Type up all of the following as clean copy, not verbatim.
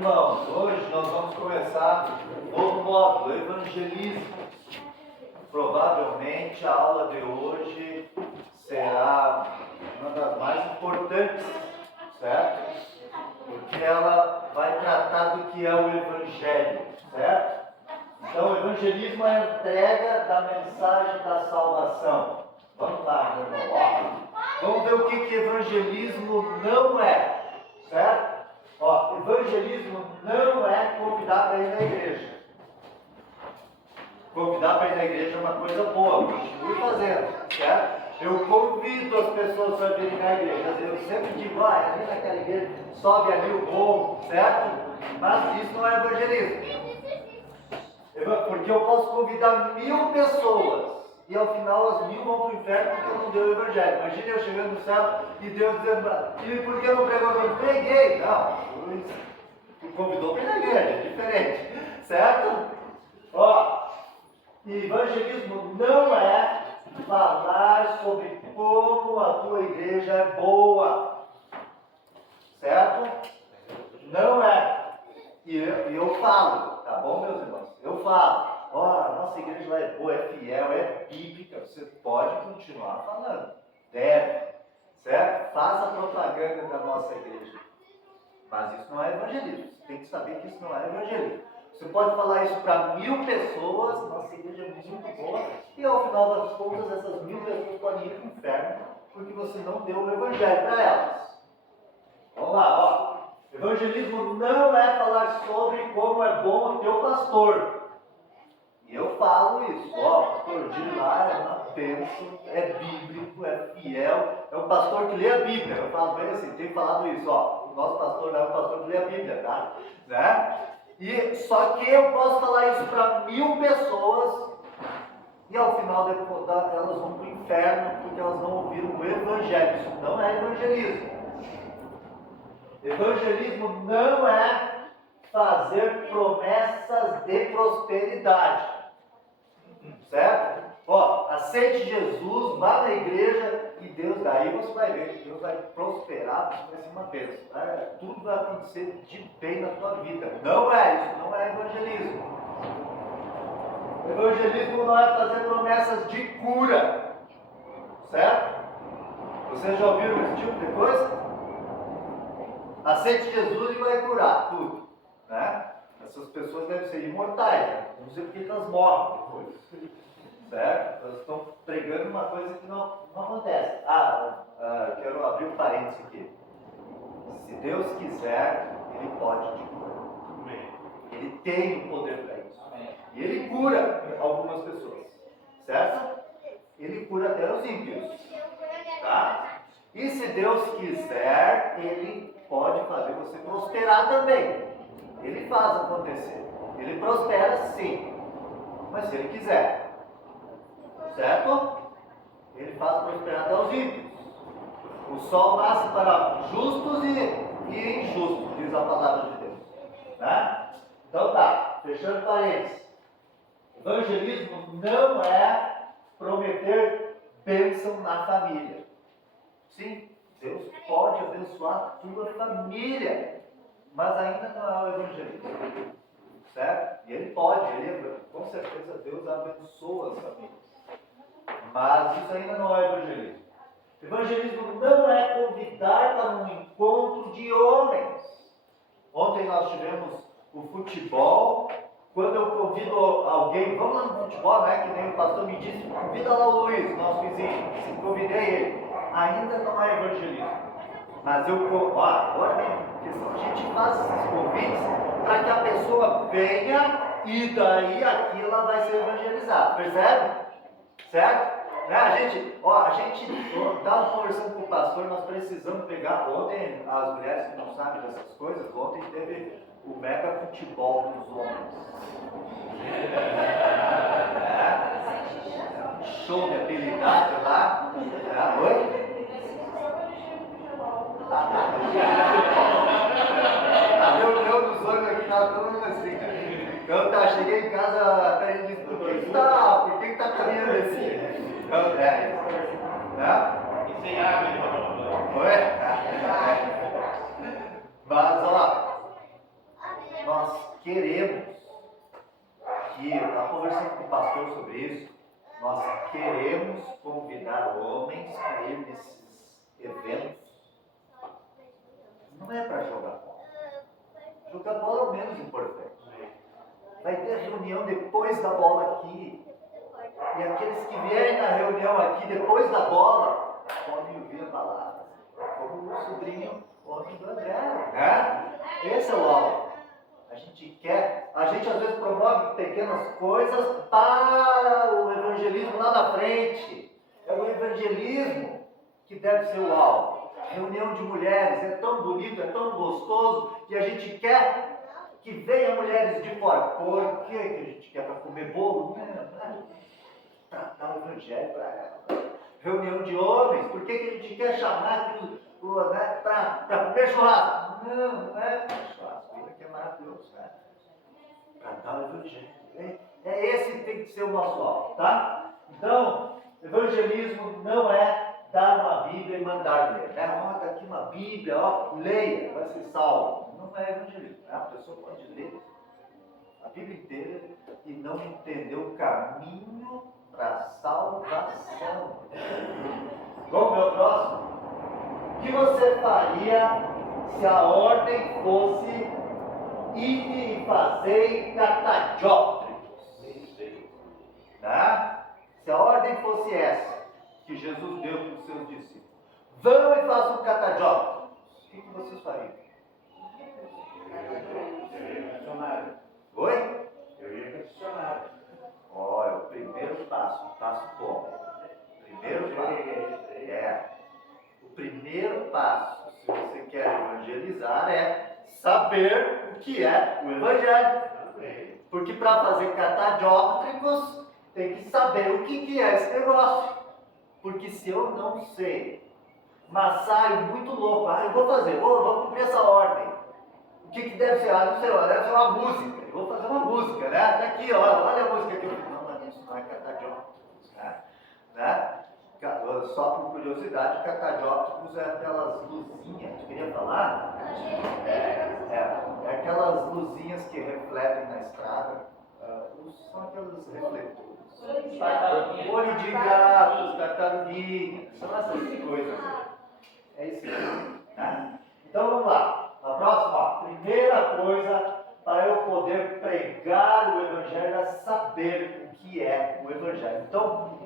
irmãos, hoje nós vamos começar um novo módulo, evangelismo. Provavelmente a aula de hoje será uma das mais importantes, certo? Porque ela vai tratar do que é o evangelho, certo? Então, o evangelismo é a entrega da mensagem da salvação. Vamos lá, meu irmão. Vamos ver o que evangelismo não é, certo? Evangelismo não é convidar para ir na igreja. Convidar para ir na igreja é uma coisa boa, continue fazendo, certo? Eu convido as pessoas para virem na igreja. Eu sempre digo, ali naquela igreja, sobe ali o morro, certo? Mas isso não é evangelismo. Porque eu posso convidar 1000 pessoas e ao final as 1000 vão para o inferno porque eu não dei o evangelho. Imagina eu chegando no céu e Deus dizendo, e por que eu não pregou? Eu preguei. Não, tu convidou para ir na igreja, é diferente, certo? Evangelismo não é falar sobre como a tua igreja é boa, certo? Não é. E eu falo, tá bom, meus irmãos? Eu falo, a nossa igreja lá é boa, é fiel, é bíblica. Você pode continuar falando, deve, certo? Faça a propaganda da nossa igreja. Mas isso não é evangelismo. Você tem que saber que isso não é evangelismo. Você pode falar isso para 1000 pessoas, nossa igreja é muito boa, e ao final das contas essas 1000 pessoas podem ir para o inferno, porque você não deu o evangelho para elas. Vamos lá, Evangelismo não é falar sobre como é bom o teu pastor. E eu falo isso, pastor de lá é uma bênção, é bíblico, é fiel, é um pastor que lê a Bíblia. Eu falo bem assim, tenho falado isso, o nosso pastor não é um pastor que lê a Bíblia, tá? Né? E só que eu posso falar isso para 1000 pessoas e ao final elas vão para o inferno porque elas não ouviram o evangelho. Isso não é evangelismo. Evangelismo não é fazer promessas de prosperidade, certo? Aceite Jesus, vá na igreja e Deus, daí você vai ver que Deus vai prosperar, você vai ser uma bênção. Tudo vai acontecer de bem na tua vida. Não é isso, não é evangelismo. Evangelismo não é fazer promessas de cura, certo? Vocês já ouviram esse tipo de coisa? Aceite Jesus e vai curar tudo, né? Essas pessoas devem ser imortais, né? Não sei porque elas morrem depois, certo? Elas estão pregando uma coisa que não acontece. Quero abrir um parênteses aqui. Se Deus quiser, Ele pode te curar. Ele tem o poder para isso. E Ele cura algumas pessoas, certo? Ele cura até os ímpios, tá? E se Deus quiser, Ele pode fazer você prosperar também. Ele faz acontecer. Ele prospera sim, mas se Ele quiser, certo? Ele faz prosperar até os ímpios. O sol nasce para justos e injustos, diz a palavra de Deus, né? Então tá, fechando parênteses. Evangelismo não é prometer bênção na família. Sim, Deus pode abençoar a tua família, mas ainda não é o evangelismo, certo? E Ele pode, com certeza Deus abençoa as famílias, mas isso ainda não é evangelismo. Evangelismo não é convidar para um encontro de homens. Ontem nós tivemos o futebol. Quando eu convido alguém, vamos lá no futebol, né? Que nem o pastor me disse, convida lá o Luiz, nosso vizinho. Convidei ele. Ainda não é evangelismo. Mas agora a gente faz esses convites para que a pessoa venha e daí aqui ela vai ser evangelizada. Percebe? Certo? Né? A gente estava conversando com o pastor, nós precisamos pegar. Ontem, as mulheres que não sabem dessas coisas, ontem teve o mega futebol dos homens. Show de habilidade lá. Oi? Eu dos olhos aqui na turma assim. Então cheguei em casa, peraí, disse, por que tá caminhando assim? Então, né? E sem água, irmão. Oi? Mas, queremos que, eu estava conversando com o pastor sobre isso, nós queremos convidar homens para ir nesses eventos. Não é para jogar bola. Jogar bola é o menos importante. Vai ter reunião depois da bola aqui. E aqueles que vierem na reunião aqui depois da bola, podem ouvir a palavra. Como o sobrinho ontem do André, né? Esse é o alvo. A gente às vezes promove pequenas coisas para o evangelismo lá na frente. É o evangelismo que deve ser o alvo. Reunião de mulheres, é tão bonito, é tão gostoso, que a gente quer que venham mulheres de fora. Por que a gente quer? Para comer bolo? Não. Para dar o evangelho para ela. Reunião de homens, por que a gente quer chamar para comer churrasco? Não é churrasco, isso aqui é maravilhoso, né? Para dar o evangelho. É esse que tem que ser o nosso alvo, tá? Então, evangelismo não é dar uma Bíblia e mandar ler, né? Ó, tá aqui uma Bíblia, ó, leia, vai ser salvo. Não é evangelismo, né? A pessoa pode ler a Bíblia inteira e não entender o caminho para a salvação. Vamos ver o próximo? O que você faria se a ordem fosse ide e fazei catadióptricos? Né? Se a ordem fosse essa, que Jesus deu para os seus discípulos: vão e façam catadióptricos. O que vocês fariam? Eu ia missionário. Oi? Eu ia missionário. Olha, o primeiro passo como? Primeiro passo. O primeiro passo, se você quer evangelizar, é saber o que é o evangelho. Porque para fazer catadióptricos, tem que saber o que é esse negócio. Porque se eu não sei, mas saio muito louco, eu vou fazer, vou cumprir essa ordem. O que deve ser? Não sei, deve ser uma música. Eu vou fazer uma música, né? Até aqui, olha a música aqui. Não, mas isso não é catadióptricos, né? Só por curiosidade, catadióptricos é aquelas luzinhas, tu queria falar? É aquelas luzinhas que refletem na estrada. São aqueles refletores. Olho de gatos, tartaruguinhas, são essas coisas. É isso aí. Né? Então vamos lá. Na próxima, primeira coisa para eu poder pregar o Evangelho é saber o que é o Evangelho. Então,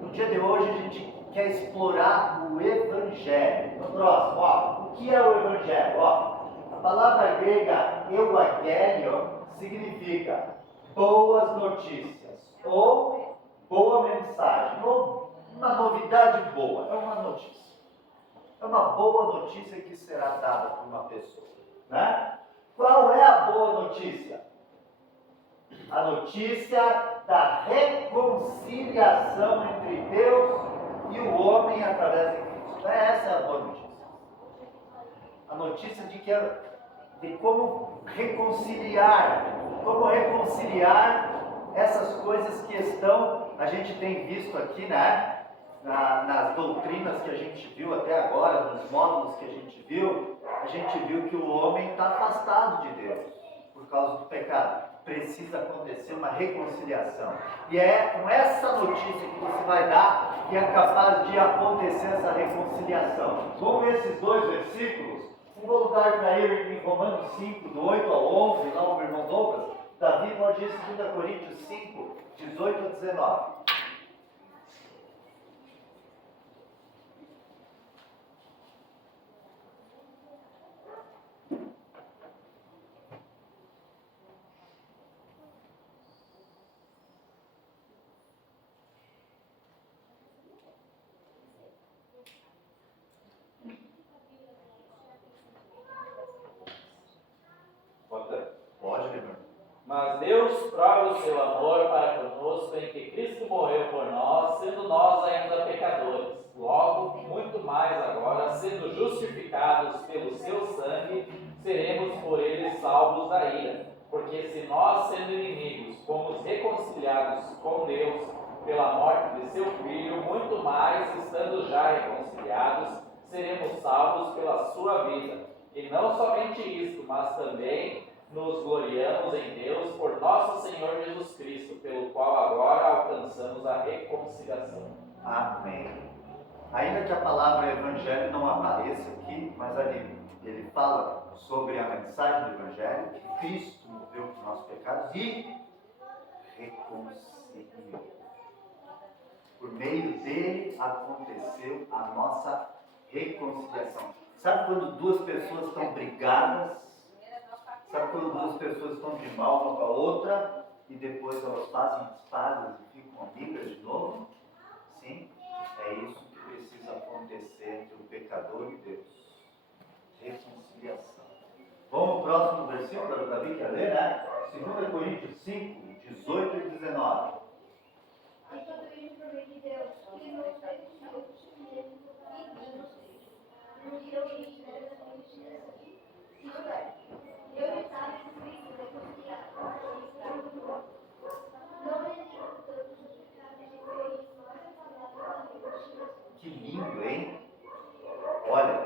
no dia de hoje a gente quer explorar o Evangelho. No próximo, o que é o Evangelho? A palavra grega euangelion significa boas notícias, ou boa mensagem, ou uma novidade boa, é uma notícia. É uma boa notícia que será dada por uma pessoa, né? Qual é a boa notícia? A notícia da reconciliação entre Deus e o homem através de Cristo. Essa é a boa notícia. A notícia de como reconciliar essas coisas que a gente tem visto aqui, né? Nas doutrinas que a gente viu até agora, nos módulos que a gente viu que o homem está afastado de Deus por causa do pecado. Precisa acontecer uma reconciliação. E é com essa notícia que você vai dar que é capaz de acontecer essa reconciliação. Vamos ver esses dois versículos? Um voluntário para ir em Romanos 5, do 8 ao 11, lá o irmão Douglas. Davi pode ir em 2 Coríntios 5, 18 a 19. Pode, irmão. Mas Deus prova o seu amor para conosco em que Cristo morreu por nós, sendo nós ainda pecadores. Logo, muito mais agora, sendo justificados pelo seu sangue, seremos por ele salvos da ira. Porque se nós, sendo inimigos, fomos reconciliados com Deus pela morte de seu Filho, muito mais, estando já reconciliados, seremos salvos pela sua vida. E não somente isto, mas também nos gloriamos em Deus por nosso Senhor Jesus Cristo, pelo qual agora alcançamos a reconciliação. Amém. Ainda que a palavra evangelho não apareça aqui, mas ali ele fala sobre a mensagem do evangelho, que Cristo morreu por nossos pecados e reconciliou. Por meio dele aconteceu a nossa reconciliação. Sabe quando duas pessoas estão brigadas? Sabe quando duas pessoas estão de mal uma com a outra e depois elas fazem as pazes e ficam amigas de novo? Sim, é isso que precisa acontecer entre o pecador e Deus. Reconciliação. Vamos ao próximo versículo, o Davi quer ler, né? 2 Coríntios 5, 18 e 19. E tudo isso por meio de Deus, que nos permitiu no dia origem da justiça. Isto é, Deus estava em Cristo reconciliado. Não negando todos os pecados e por isso nós falamos da justiça. Que lindo, hein? Olha,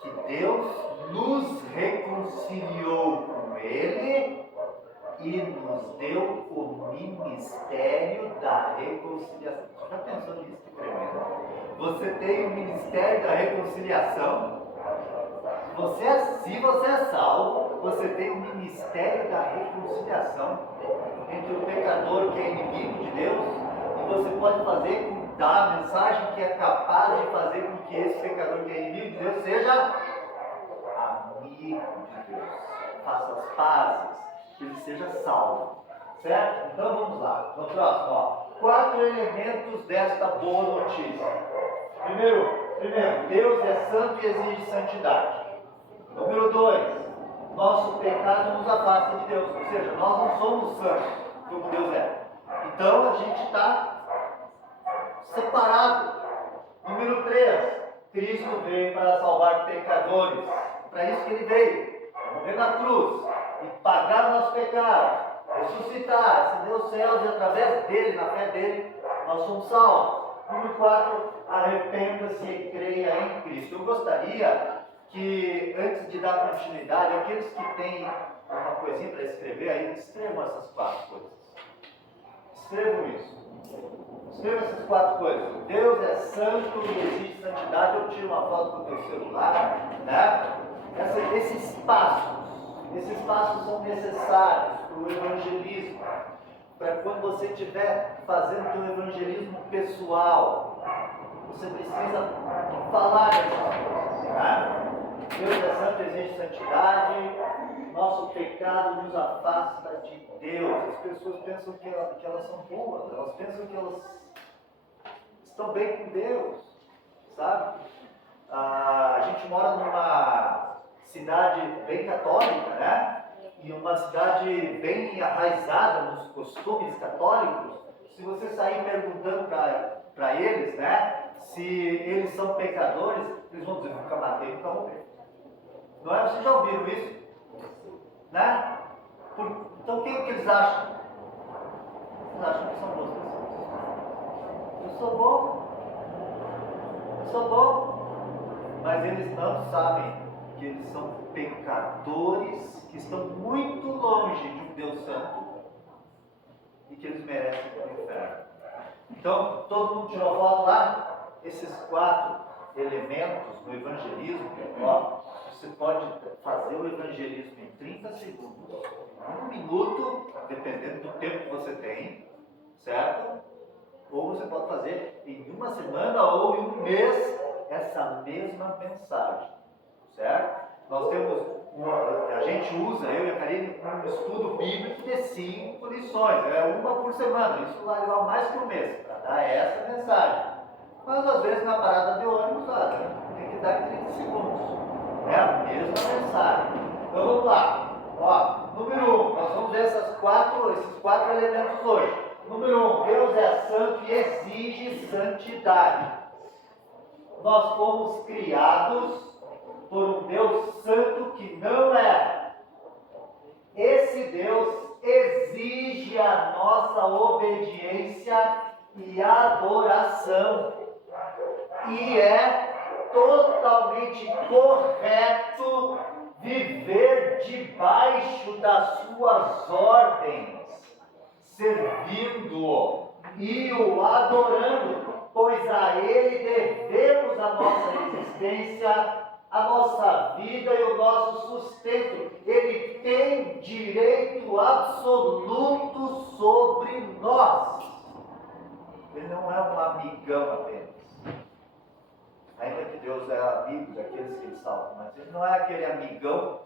que Deus nos reconciliou com Ele e nos deu o ministério da reconciliação. Você já pensou nisso? Que tremendo. Você tem o ministério da reconciliação. Se você é salvo, você tem o ministério da reconciliação entre o pecador que é inimigo de Deus e você pode dar a mensagem que é capaz de fazer com que esse pecador que é inimigo de Deus seja amigo de Deus. Faça as pazes, que ele seja salvo. Certo? Então vamos lá. No próximo, 4 elementos desta boa notícia. Primeiro, Deus é santo e exige santidade. Número 2, nosso pecado nos afasta de Deus. Ou seja, nós não somos santos como Deus é. Então a gente está separado. Número 3, Cristo veio para salvar pecadores. Para isso que ele veio. Morrer na cruz e pagar o nosso pecado. Ressuscitar, acender os céus e através dele, na fé dele, nós somos salvos. Número 4, arrependa-se e creia em Cristo. Eu gostaria que, antes de dar continuidade, aqueles que têm uma coisinha para escrever aí, escrevam essas 4 coisas. Escrevam isso. Escreva essas 4 coisas. Deus é santo e exige santidade. Eu tiro uma foto com o teu celular, né? Esses passos são necessários para o evangelismo. Para quando você estiver fazendo o teu evangelismo pessoal, você precisa falar dessas coisas, né? Deus é santo, exige santidade. Nosso pecado nos afasta de Deus. As pessoas pensam que elas são boas, elas pensam que elas estão bem com Deus, sabe? A gente mora numa cidade bem católica, né? E uma cidade bem arraizada nos costumes católicos. Se você sair perguntando para eles, né? Se eles são pecadores, eles vão dizer: nunca matei, nunca roubei. Não é? Vocês já ouviram isso? Né? Então o que eles acham? Eles acham que são boas pessoas. Eu sou bom. Mas eles não sabem que eles são pecadores que estão muito longe de um Deus santo e que eles merecem o inferno. Então, todo mundo tirou foto lá? Esses 4 elementos no evangelismo, você pode fazer o evangelismo em 30 segundos, 1 minuto, dependendo do tempo que você tem, certo? Ou você pode fazer em 1 semana ou em 1 mês essa mesma mensagem, certo? Nós temos, a gente usa, eu e a Karine, um estudo bíblico de 5 lições, é 1 por semana, isso vai levar mais que 1 mês, para dar essa mensagem. Mas às vezes na parada de ônibus, tem que dar em 30 segundos. É a mesma mensagem. Então vamos lá. Número 1, nós vamos ver esses 4 elementos hoje. Número 1, Deus é santo e exige santidade. Nós fomos criados por um Deus santo que não é. Esse Deus exige a nossa obediência e adoração. E é totalmente correto viver debaixo das suas ordens, servindo-o e o adorando, pois a Ele devemos a nossa existência, a nossa vida e o nosso sustento. Ele tem direito absoluto sobre nós. Ele não é um amigão apenas. Ainda que Deus é amigo daqueles que Ele salva, mas Ele não é aquele amigão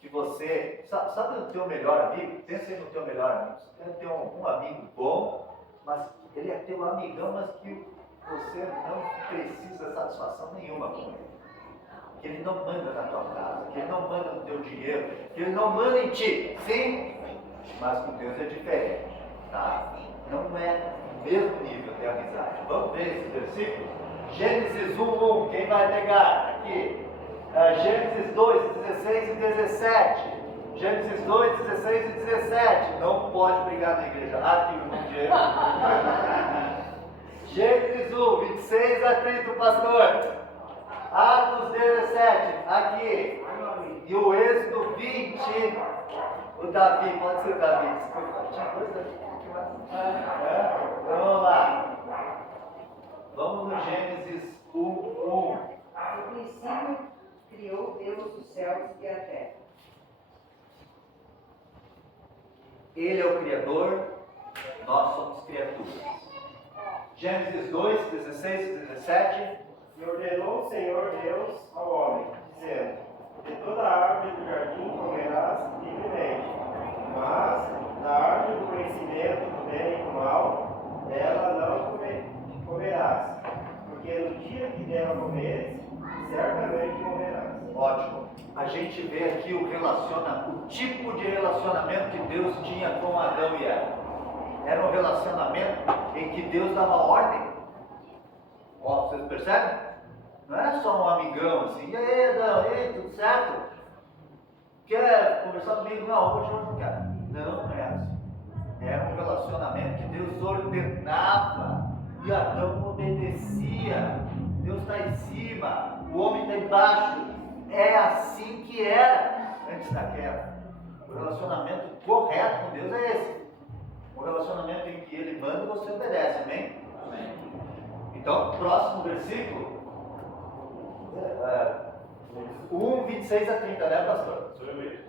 que você... Sabe o teu melhor amigo? Pensa aí no teu melhor amigo. Você quer ter um amigo bom, mas ele é teu amigão, mas que você não precisa de satisfação nenhuma com ele. Que ele não manda na tua casa, que ele não manda no teu dinheiro, que ele não manda em ti. Sim, mas com Deus é diferente, tá? Não é o mesmo nível de amizade. Vamos ver esse versículo? Gênesis 1:1, quem vai pegar? Aqui. Gênesis 2, 16 e 17. Gênesis 2, 16 e 17. Não pode brigar na igreja. Aqui o irmão Diego. Gênesis 1, 26 a 30, pastor. Atos 17, aqui. E o Êxodo 20. O Davi, pode ser o Davi, desculpa. Tinha coisa aqui. Vamos lá. Vamos no Gênesis 1:1. No princípio, criou Deus os céus e a terra. Ele é o Criador, nós somos criaturas. Gênesis 2, 16 e 17. E ordenou o Senhor Deus ao homem, dizendo: de toda a árvore do jardim comerás livremente, mas da árvore do conhecimento do bem e do mal, dela não comerás, porque no dia que dela comeres, certamente morrerás. Ótimo. A gente vê aqui o tipo de relacionamento que Deus tinha com Adão e Eva. Era um relacionamento em que Deus dava ordem. Ó, vocês percebem? Não era só um amigão assim, e aí Adão, e aí, tudo certo? Quer conversar comigo? Não, hoje eu não quero. Não é assim. Era um relacionamento que Deus ordenava e Adão obedecia. Deus está em cima, o homem está embaixo. É assim que era antes da queda. O relacionamento correto com Deus é esse. O relacionamento em que Ele manda e você obedece, amém? Amém. Então, próximo versículo. 1, 26 a 30, né, pastor? Sou eu mesmo.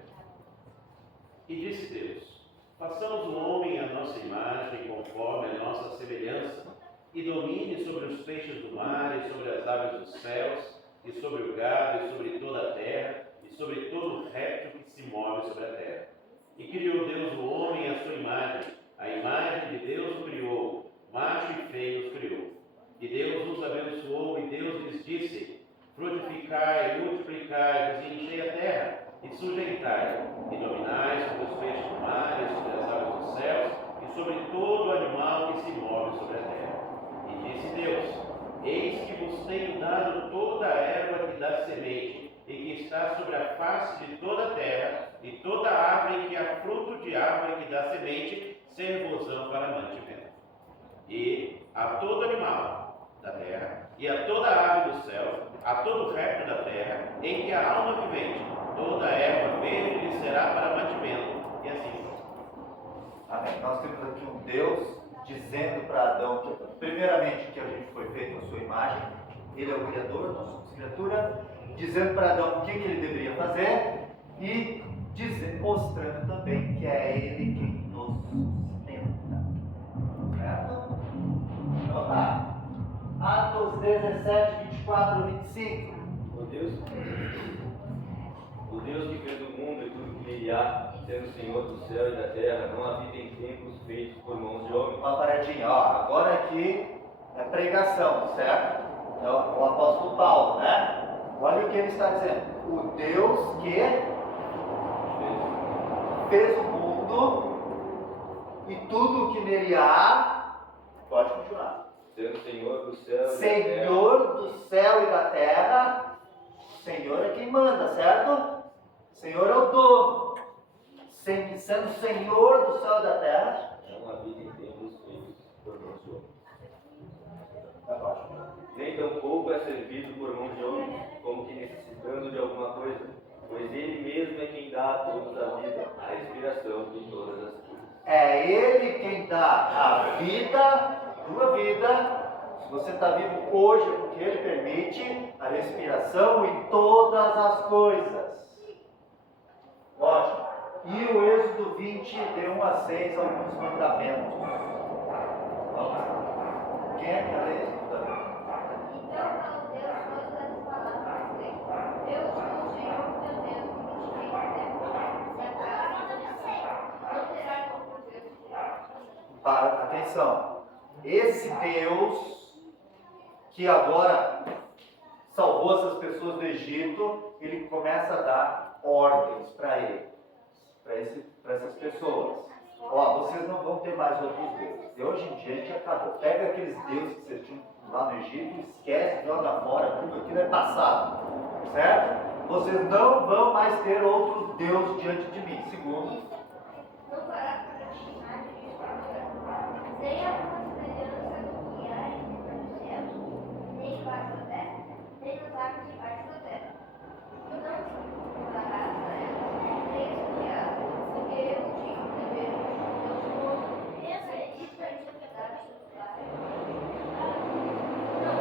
E disse Deus: façamos o homem à nossa imagem, conforme a nossa semelhança, e domine sobre os peixes do mar, e sobre as aves dos céus, e sobre o gado, e sobre toda a terra, e sobre todo o réptil que se move sobre a terra. E criou Deus o homem à sua imagem, a imagem de Deus o criou, macho e feio os criou. E Deus os abençoou, e Deus lhes disse: frutificai, multiplicai-vos e enchei a terra, e sujeitai, e dominai sobre os peixes do mar, e sobre as aves dos céus, e sobre todo animal que se move sobre a terra. E disse Deus: eis que vos tenho dado toda a erva que dá semente, e que está sobre a face de toda a terra, e toda a árvore que há fruto de árvore que dá semente, servosão para mantimento. E a todo animal da terra, e a toda a ave do céu, a todo o réptil da terra, em que há alma vivente, toda a erva verde lhe será para mantimento. E assim foi. Amém. Nós temos aqui um Deus dizendo para Adão que, primeiramente, que a gente foi feito à sua imagem, Ele é o Criador, nós somos criatura, dizendo para Adão o que ele deveria fazer e mostrando também que é Ele quem nos sustenta. Certo? Então tá. Atos 17, 24 e 25. O Deus que fez o mundo e tudo que nele há, sendo o Senhor do céu e da terra, não habita em templos feitos por mãos de homens. Uma paradinha, ó. Agora aqui é pregação, certo? É o apóstolo Paulo, né? Olha o que ele está dizendo. O Deus que fez o mundo e tudo o que nele há. Pode continuar. Sendo o Senhor do céu e da terra. Senhor do céu e da terra. Senhor é quem manda, certo? Senhor é o dono. Sendo Senhor do céu e da terra. Não habita em templos feitos por mãos de homens. Tá baixo. Nem tampouco é servido por mãos de homens, como que necessitando de alguma coisa, pois Ele mesmo é quem dá dá a todos a vida, a respiração em todas as coisas. É Ele quem dá a vida, tua vida. Se você está vivo hoje é porque Ele permite a respiração em todas as coisas. Ótimo. E o Êxodo 20, de 1 a 6, alguns mandamentos. Vamos lá. Quem é que lê isso? Então falou Deus todas as palavras dele. Eu sou o Senhor teu Deus, que te tirei da terra do Egito, da casa de Israel. Não terás outro Deus de Atenção. Esse Deus que agora salvou essas pessoas do Egito, ele começa a dar ordens para ele, para essas pessoas. Ó, vocês não vão ter mais outros deuses. De hoje em diante acabou. Pega aqueles deuses que vocês tinham lá no Egito, esquece, joga fora, tudo aquilo é passado. Certo? Vocês não vão mais ter outros deuses diante de mim. Segundo, Não fará para ti nada de escultura, nem alguma semelhança do que há nos céus, nem debaixo da terra, nem nas águas debaixo da terra. Tu não te curvarás a elas, nem estudiarás, porque eu te primeiro, eu sou essa é isso a interpretado dos lares. Não,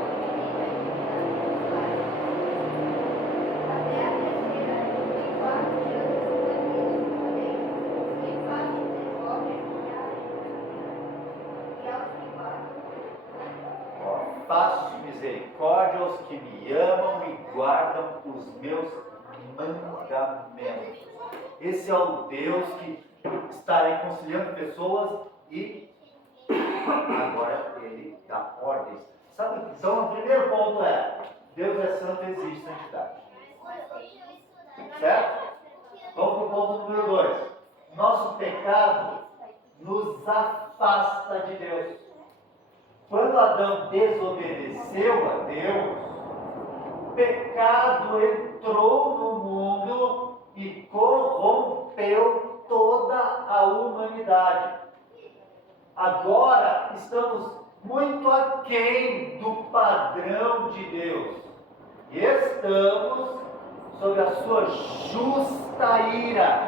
até a terceira e quarta diante do e faz misericórdia e aos que guardam. faço misericórdia aos que me amam e guardam os meus mandamentos. Esse é o Deus que está reconciliando pessoas e agora ele dá ordens. Sabe? Então, o primeiro ponto é: Deus é santo e existe santidade. Certo? Vamos para o ponto número 2. Nosso pecado nos afasta de Deus. Quando Adão desobedeceu a Deus, o pecado entrou no mundo e corrompeu toda a humanidade. Agora estamos muito aquém do padrão de Deus. E estamos sob a sua justa ira.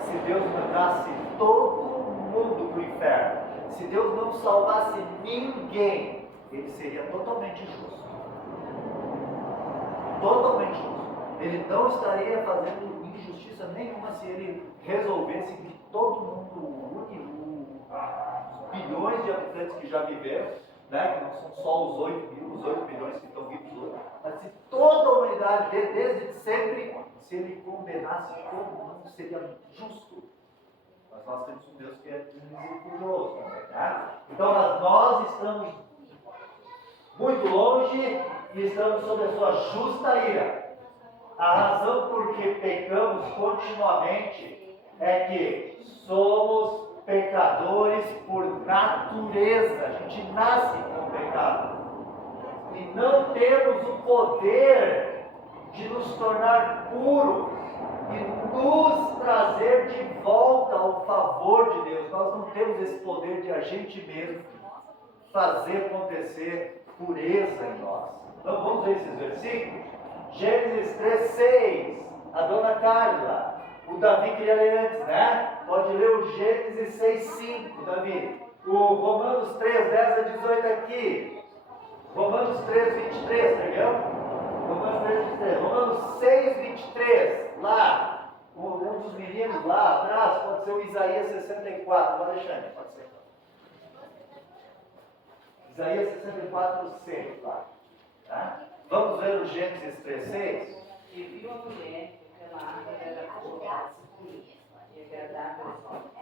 Se Deus mandasse todo mundo para o inferno, se Deus não salvasse ninguém, ele seria totalmente justo. Totalmente justo. Ele não estaria fazendo injustiça nenhuma se ele resolvesse que todo mundo, os bilhões de habitantes que já viveram, né, que não são só os 8 bilhões que estão vivos hoje, mas se toda a humanidade, desde sempre, se ele condenasse todo mundo, seria justo. Mas nós temos um Deus que é misericordioso também, né? Então nós estamos muito longe e estamos sob a sua justa ira. A razão por que pecamos continuamente é que somos pecadores por natureza. A gente nasce com pecado. E não temos o poder de nos tornar puros e nos trazer de volta ao favor de Deus. Nós não temos esse poder de a gente mesmo fazer acontecer pureza em nós. Então vamos ver esses versículos. Gênesis 3:6. A dona Carla, o Davi queria ler antes, né? Pode ler o Gênesis 6:5, Davi. O Romanos 3:10 a 18 aqui. Romanos 3:23, entendeu? Romanos 3:23. Romanos 6:23, lá. Um dos meninos lá atrás, pode ser o Isaías 64, o Alexandre, pode ser. Isaías 64:6, lá. Tá? Vamos ver o Gênesis 3:6? E viu a mulher que aquela árvore era boa para se comer, e agradável aos olhos,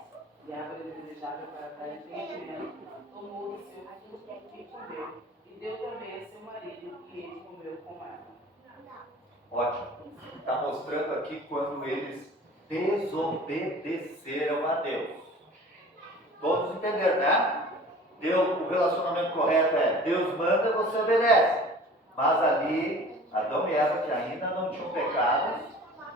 e árvore desejável para dar entendimento. Tomou do seu fruto e comeu, e deu também a seu marido, e ele comeu com ela. Ótimo. Está mostrando aqui quando eles desobedeceram a Deus. Todos entenderam, né? O relacionamento correto é: Deus manda, você obedece. Mas ali, Adão e Eva, que ainda não tinham pecado,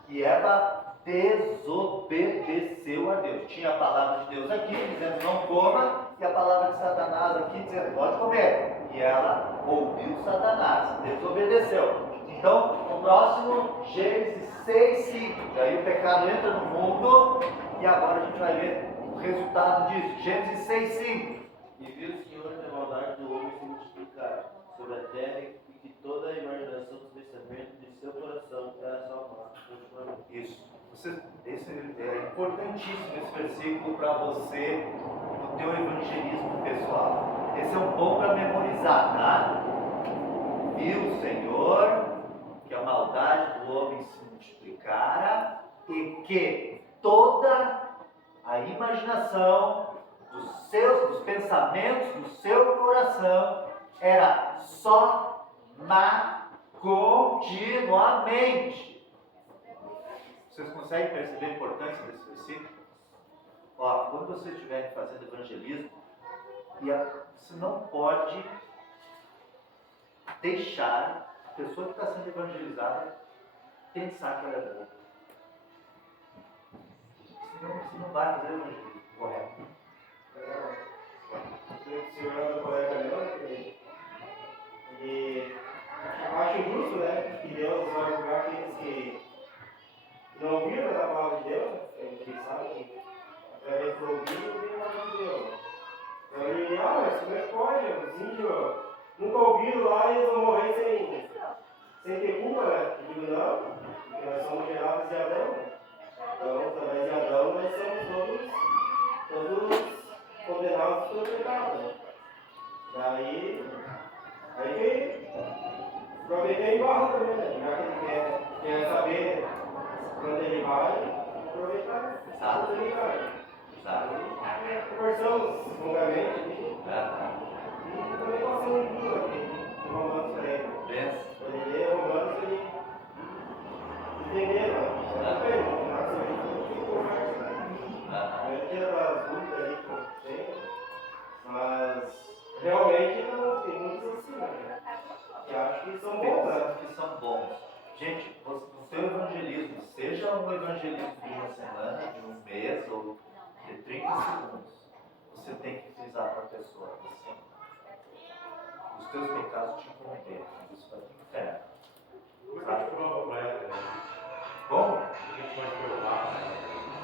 e Eva desobedeceu a Deus. Tinha a palavra de Deus aqui, dizendo não coma, e a palavra de Satanás aqui, dizendo pode comer. E ela ouviu Satanás, desobedeceu. Então, o próximo, Gênesis 6:5. Daí o pecado entra no mundo e agora a gente vai ver o resultado disso. Gênesis 6:5. E viu o Senhor que a maldade do homem se multiplicar sobre a terra e que toda a imaginação dos pensamentos de seu coração era só má continuamente. Isso. Esse é importantíssimo esse versículo para você no teu evangelismo pessoal. Esse é um bom para memorizar, tá? Viu o Senhor que a maldade do homem se multiplicara e que toda a imaginação dos pensamentos do seu coração era só má continuamente. Vocês conseguem perceber a importância desse versículo? Ó, quando vocês estiverem fazendo evangelismo, você não pode deixar a pessoa que está sendo evangelizada pensar que ela é boa. Senão você não vai fazer o evangelismo correto. O senhor é um colega meu, e acho injusto, né, que Deus vai julgar aqueles que não ouviram a palavra de Deus, que sabem, através do ouvido, ouvir a palavra de Deus. Então ele, mas como é que pode? Os índios nunca ouviram lá e eles vão morrer sem ter culpa, né? Eu digo, não, porque nós somos gerados de Adão. Então, através de Adão, nós somos todos condenados pelo pecado. Né? Daí que aproveitar e embarra também, né? Já que ele quer saber quando ele vai, aproveitar quando ele vai. Conversamos longamente e também passamos um livro aqui, um romance para ele. Quando ele lê romance, ele entendeu, né? Eu tinha das dúvidas ali que tem, mas realmente não tem muitos assim, né? Que acho que são bons, né? Que são bons. Gente, no seu evangelismo, seja um evangelismo de uma semana, de um mês ou de 30 segundos, você tem que frisar para a pessoa assim: os teus pecados te condenam, isso vai para o inferno. Como é que a gente prova para ela? Como? Como é que a gente pode provar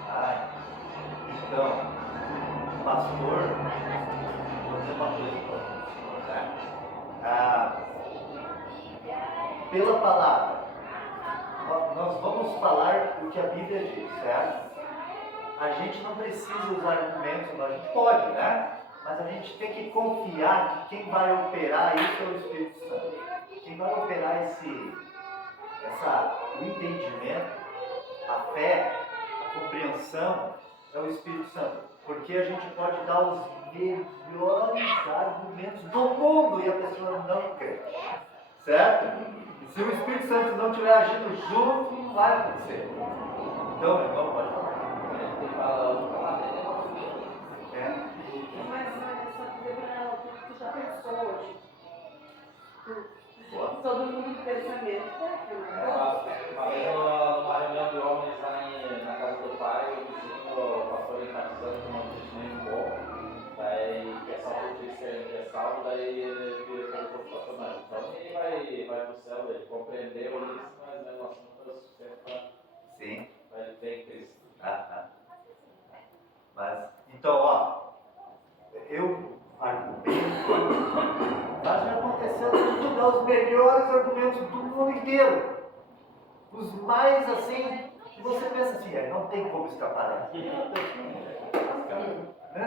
para ela? Então, pastor, vou dizer uma coisa para você, né? Pela palavra, nós vamos falar o que a Bíblia diz, certo? A gente não precisa usar argumentos, a gente pode, né? Mas a gente tem que confiar que quem vai operar isso é o Espírito Santo. Quem vai operar o entendimento, a fé, a compreensão é o Espírito Santo. Porque a gente pode dar os melhores argumentos do mundo e a pessoa não crê. Certo? Se o Espírito Santo não estiver agindo junto, não vai acontecer. Então, meu irmão, pode falar. Mas só dizer para ela o que tu já pensou hoje. Todo mundo de pensamento. Uma vez numa reunião de homens lá na casa do pai, eu disse o pastor enfatizando que não existe nenhum bom, daí que é só por Cristo que a gente é salvo, daí ele perguntou para o pastor, não, então ninguém vai para o céu, ele compreendeu isso, mas mesmo assim não foi o suficiente para ele ter Cristo. Mas, então, ó, eu argumento, mas já aconteceu de dar os melhores argumentos do mundo inteiro. Os mais assim, que você pensa assim, não tem como escapar dessa.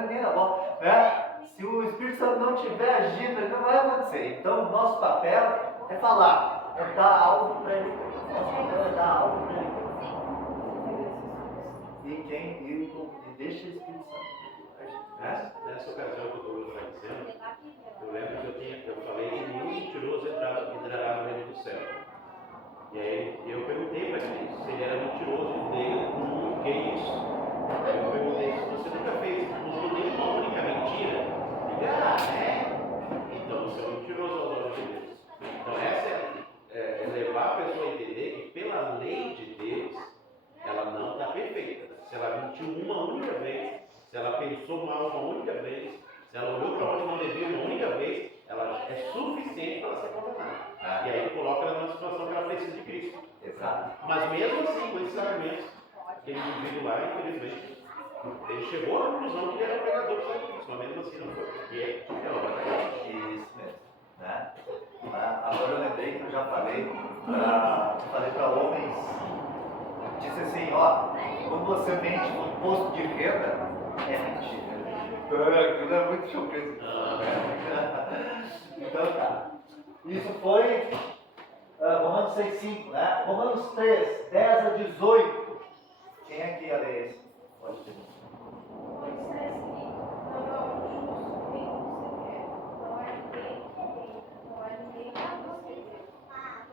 Nem na bola, né? Se o Espírito Santo não estiver agindo, ele não vai acontecer. Então, o nosso papel é falar, é dar algo para ele. Nosso papel é dar algo para ele. E deixa o Espírito Santo agir. Nessa ocasião que o Douglas estava dizendo, eu lembro que eu falei que nenhum mentiroso entrará no reino do céu. E aí eu perguntei para ele se ele era mentiroso, ele por que isso? Aí eu perguntei se você nunca fez nenhuma única mentira. Ele, então você é um mentiroso aos olhos de Deus. Então essa é levar a pessoa a entender que pela lei de Deus, ela não está perfeita. Se ela mentiu uma única vez, se ela pensou mal uma única vez, se ela olhou para onde não devia uma única vez, Ela é suficiente para ela ser condenada. E aí ele coloca ela numa situação que ela precisa de Cristo. Exato. Mas mesmo assim, com esses argumentos, aquele indivíduo lá, infelizmente, ele chegou à conclusão que ele era pecador por causa disso, mas mesmo assim não foi. E é uma Isso mesmo. Né? Agora eu lembrei que eu já falei para homens, disse assim, ó, quando você mente no posto de renda, é mentira. Aquilo é muito chocante. Então tá. Isso foi Romanos 6,5, né? Romanos 3, 10 a 18. Quem aqui ia ler esse? Pode ter. Pois está escrito, não há um justo em que se quer, não há ninguém que reina, não há ninguém que busque Deus.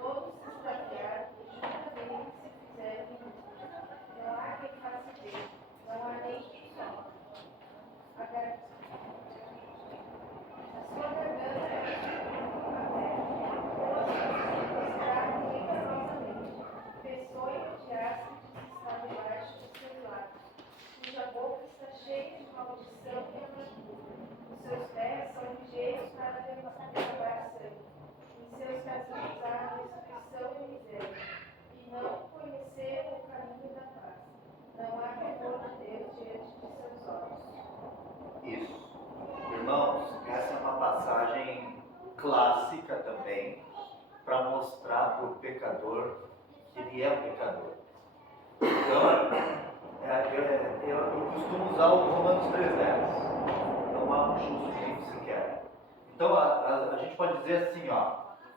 Todos se extraviaram e juntamente se fizeram inúteis. Não há quem faça bem, não há nem quem só. A sua garganta é a terra, rigorosamente. Pensou em odiar-se que está debaixo dos seus lábios, cuja boca está cheia de maldição e amargura. Os seus pés são ligeiros para derramar sangue. Em seus caminhos há destruição e miséria, e não conheceram o caminho da paz. Não há temor de Deus diante de seus olhos. Isso. Irmãos, essa é uma passagem clássica também para mostrar para o pecador que ele é um pecador. Então, eu costumo usar o Romanos 3,10. Não há um justo nem sequer. Então, a gente pode dizer assim, ó,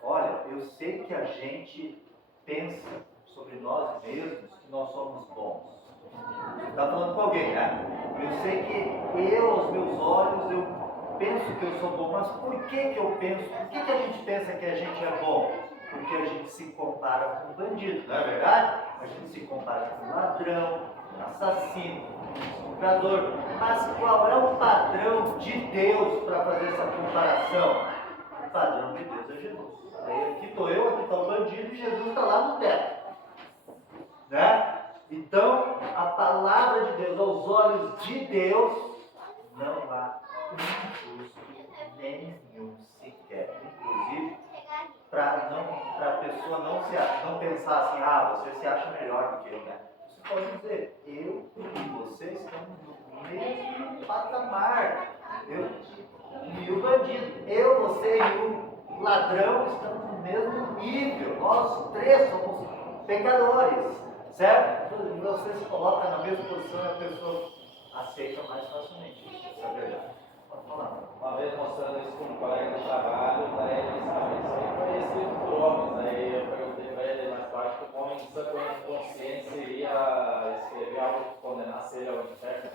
olha, eu sei que a gente pensa sobre nós mesmos que nós somos bons. Você está falando com alguém, né? Eu sei que eu, aos meus olhos, eu penso que eu sou bom, mas por que eu penso? Por que a gente pensa que a gente é bom? Porque a gente se compara com um bandido, não é verdade? A gente se compara com um ladrão, um assassino, um estuprador. Mas qual é o padrão de Deus para fazer essa comparação? O padrão de Deus é Jesus. Aí aqui estou eu, aqui está o bandido e Jesus está lá no teto. Né? Então, a palavra de Deus, aos olhos de Deus, não há um justo nenhum sequer. Inclusive, para a pessoa não pensar assim, você se acha melhor do que eu, né? Você pode dizer, eu e você estamos no mesmo patamar. Eu e o bandido, eu, você e o ladrão estamos no mesmo nível. Nós três somos pecadores. Certo? E você se coloca na mesma posição e a pessoa aceita mais facilmente. Isso é verdade. Pode falar. Uma vez mostrando isso com um colega de trabalho, daí ele disse, isso aí foi escrito por homens. Daí eu perguntei para ele, mas tu acha que um homem de sã consciência iria escrever algo que condenasse ele ao inferno?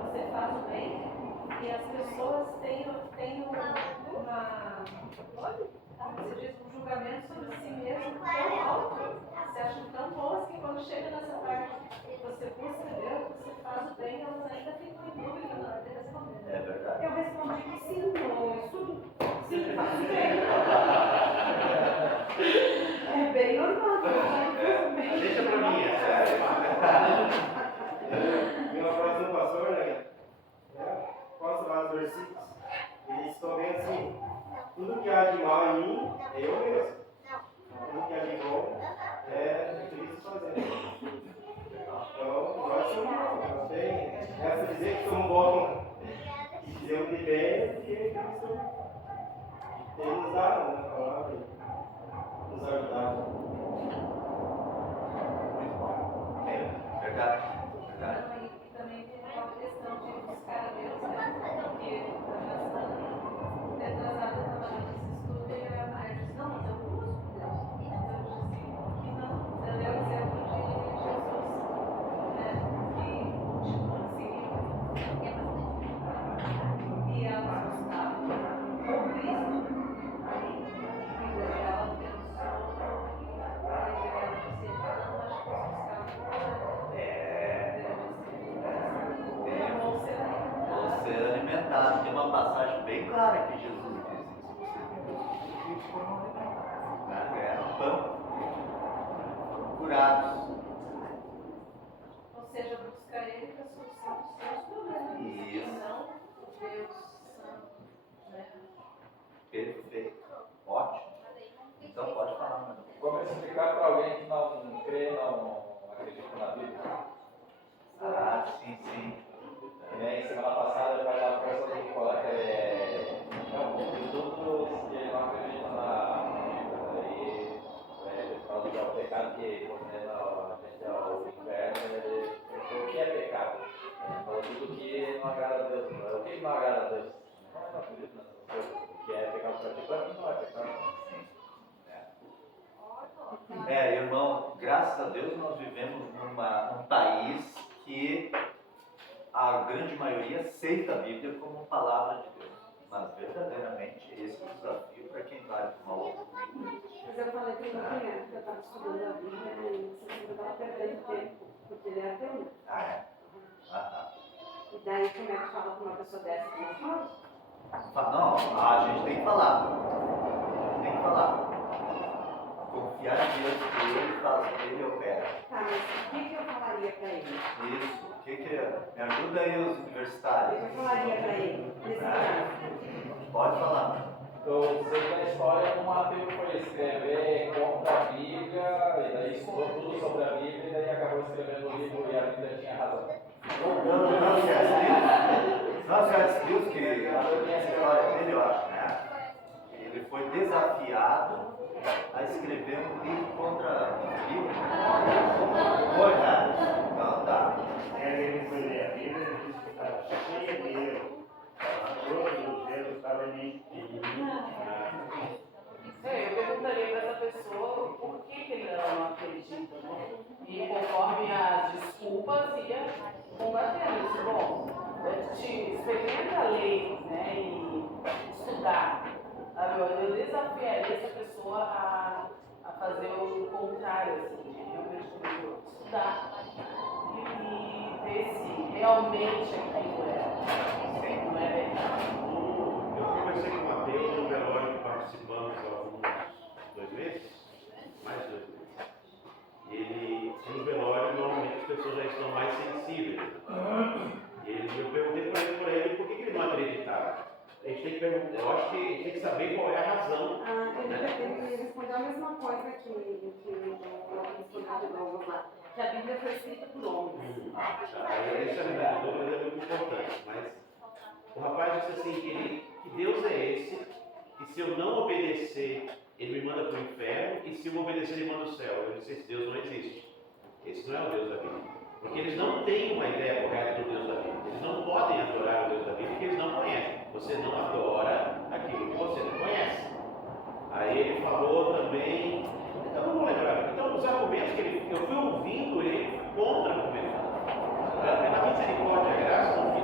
Você faz o bem e as pessoas têm você diz, um julgamento sobre si mesmo tão alto, se acham tão boas que quando chega nessa parte que você busca Deus, você faz o bem, elas ainda ficam em dúvida na hora de responder. É verdade. Eu respondi que sim, moço. Sim, faz o bem. É bem normal. Deixa pra mim, é sério. E uma frase do pastor, né? Posso falar os versículos? Eles estão vendo assim: tudo que há de mal em mim é eu mesmo. Tudo que há de bom é Cristo fazendo. Então, nós somos bons. Nós temos essa dizer que somos bons e dizemos de bem, porque Cristo tem nos dado, né? Palavra e nos ajudado. Muito bom. É verdade. Verdade. E também tem uma questão de buscar a Deus, né? Porque a retrasada estava nesse estudo e a Maia disse, não, mas eu busco Deus. Eu disse que não. Ela deu o exemplo de Jesus, né? Que continua seguindo. E ela buscava o Cristo. Aí a vida dela pensou e ela disse, não, acho que nós buscava Vou ser alimentado. Tem uma passagem bem clara que Jesus diz isso. Vocês me buscam e foram alimentados. Ganharam pão. curados. Ou seja, buscar ele para a solução dos seus problemas. Isso. Não o Deus Santo, né? Perfeito. Ótimo. Então pode falar, mano. Como explicar para alguém que não crê, não acredita na Bíblia? Ah, sim, sim. E aí, semana passada, eu falava com essa do colega, de tudo que ele não acredita na Bíblia. Aí, ele fala que é o pecado que condena a gente ao inferno. Ele falou o que é pecado. Ele falou tudo que não agrada a Deus. O que não agrada a Deus? Não acredito nessas coisas. O que é pecado para ti, para mim não é pecado. Irmão, graças a Deus nós vivemos num país que a grande maioria aceita a Bíblia como palavra de Deus. Mas verdadeiramente esse é o desafio para quem vai para uma outra. Mas eu falei para ele que eu estava estudando a Bíblia e você estava perdendo tempo, porque ele é ateu. Ah, é? E daí como é que fala com uma pessoa dessa que não fala? Não, a gente tem que falar. Tem que falar. Confiar em Deus que Ele faz, Ele opera. Tá, mas o que eu falaria para ele? Isso. O que é? Me ajuda aí os O universitários. que eu falaria para ele? Nesse caso? Pode falar. Eu sei da história como um ateu foi escrever contra a Bíblia, e daí estudou tudo sobre a Bíblia, e daí acabou escrevendo o livro e a Bíblia tinha razão. Nós já descobrimos que a história dele, eu acho, né? Ele foi desafiado a escrever um livro contra a Bíblia. Foi, né? Então tá. Ele foi ler a Bíblia e disse que estava cheia de erro. Todos os erros estavam ali. Eu perguntaria para essa pessoa por que ele não acredita, né? E conforme as desculpas ia combatendo. Isso, bom, experimenta a lei, né? E estudar. Eu desafiaria essa pessoa a fazer o contrário, assim, de realmente estudar e ver se realmente aquilo não é verdade. Eu conversei com o Mateus no velório que participamos há alguns 2 meses, mais de 2 meses. E ele, no velório, normalmente as pessoas já estão mais sensíveis. E eu perguntei para ele por que ele não acreditava. A gente tem que perguntar, eu acho que a gente tem que saber qual é a razão. Ele respondeu a mesma coisa que respondeu de novo lá, que a Bíblia foi escrita por homens. Essa dúvida é muito importante, mas o rapaz disse assim que Deus é esse, e se eu não obedecer, ele me manda para o inferno, e se eu obedecer, ele manda o céu. Eu disse, esse Deus não existe. Esse não é o Deus da Bíblia. Porque eles não têm uma ideia correta do Deus da Bíblia. Eles não podem adorar o Deus da Bíblia porque eles não conhecem. Você não adora aquilo que você não conhece. Aí ele falou também, eu não vou lembrar, então os argumentos que eu fui ouvindo ele contra o governo. Na misericórdia e a graça, no fim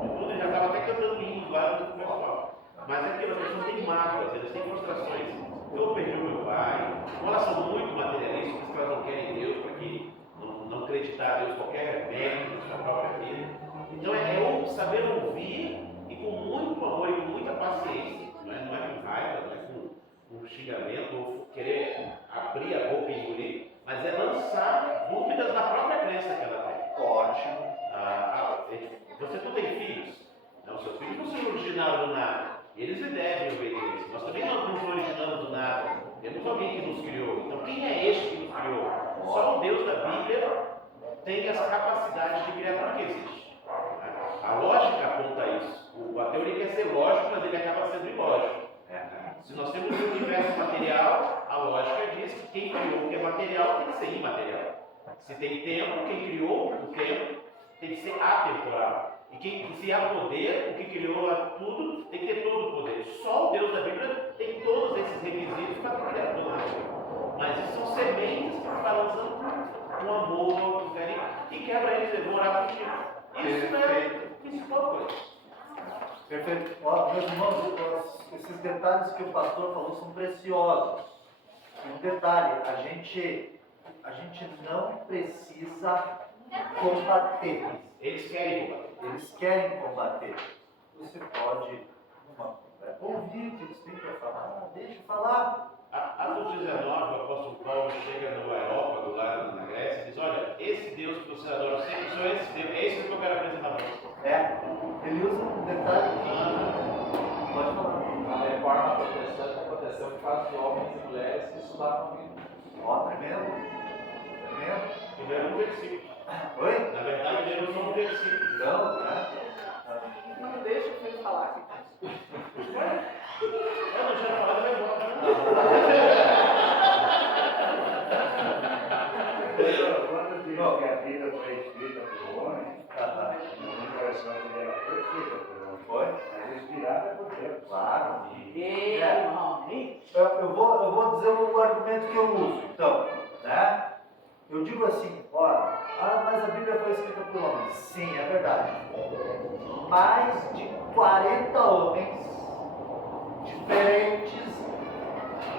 de tudo, ele já estava até cantando hino lá no pessoal. Mas é aquilo, as pessoas têm mágoas, eles têm frustrações. Eu perdi o meu pai, elas são muito materialistas, porque elas não querem Deus, porque não acreditar a Deus qualquer mérito na sua própria vida. Então é saber ouvir e com muito amor e com muita paciência, não é com raiva, não é com xingamento ou querer abrir a boca e engolir, mas é lançar dúvidas na própria crença que ela tem. Ótimo. Você não tem filhos? Não, seus filhos não se originaram do nada. Eles lhe devem obediência. Nós também não nos originamos do nada. Temos alguém que nos criou. Então quem é este que nos criou? Só o Deus da Bíblia tem essa capacidade de criar tudo que existe. A lógica aponta isso. O ateu ele quer ser lógico, mas ele acaba sendo ilógico. Se nós temos um universo material, a lógica diz que quem criou o que é material tem que ser imaterial. Se tem tempo, quem criou o tempo tem que ser atemporal. E se há poder, o que criou tudo tem que ter todo o poder. Só o Deus da Bíblia tem todos esses requisitos para criar todas as coisas. Mas isso são sementes que está lançando com amor, com carinho, e quebra eles, eu vou orar contigo. Isso é a principal coisa. Perfeito. Ó, meus irmãos, esses detalhes que o pastor falou são preciosos. E um detalhe, a gente não precisa combater. Eles querem combater. Eles querem combater. Você pode ouvir o que eles têm para falar, deixa eu falar. Atos 19, o apóstolo Paulo chega no Areópago, lá na Grécia, e diz: olha, esse Deus que você adora sempre só esse Deus, é esse que eu quero apresentar para você. Ele usa um detalhe que pode falar. A reforma protestante aconteceu por causa de homens e mulheres que estudavam a Bíblia. Ó, tremendo. Ele era um versículo. Oi? Na verdade, ele era um versículo. Então, né? Não deixa o filho falar. Eu não tinha falado, mas vou. Quando diz que a vida foi escrita por homem, no coração que ela foi escrita por homem. Foi? Mas inspirada por Deus. Claro. Irmão, Eu vou dizer o argumento que eu uso, então, né? Eu digo assim, olha, mas a Bíblia foi escrita por homens. Sim, é verdade. Mais de 40 homens diferentes,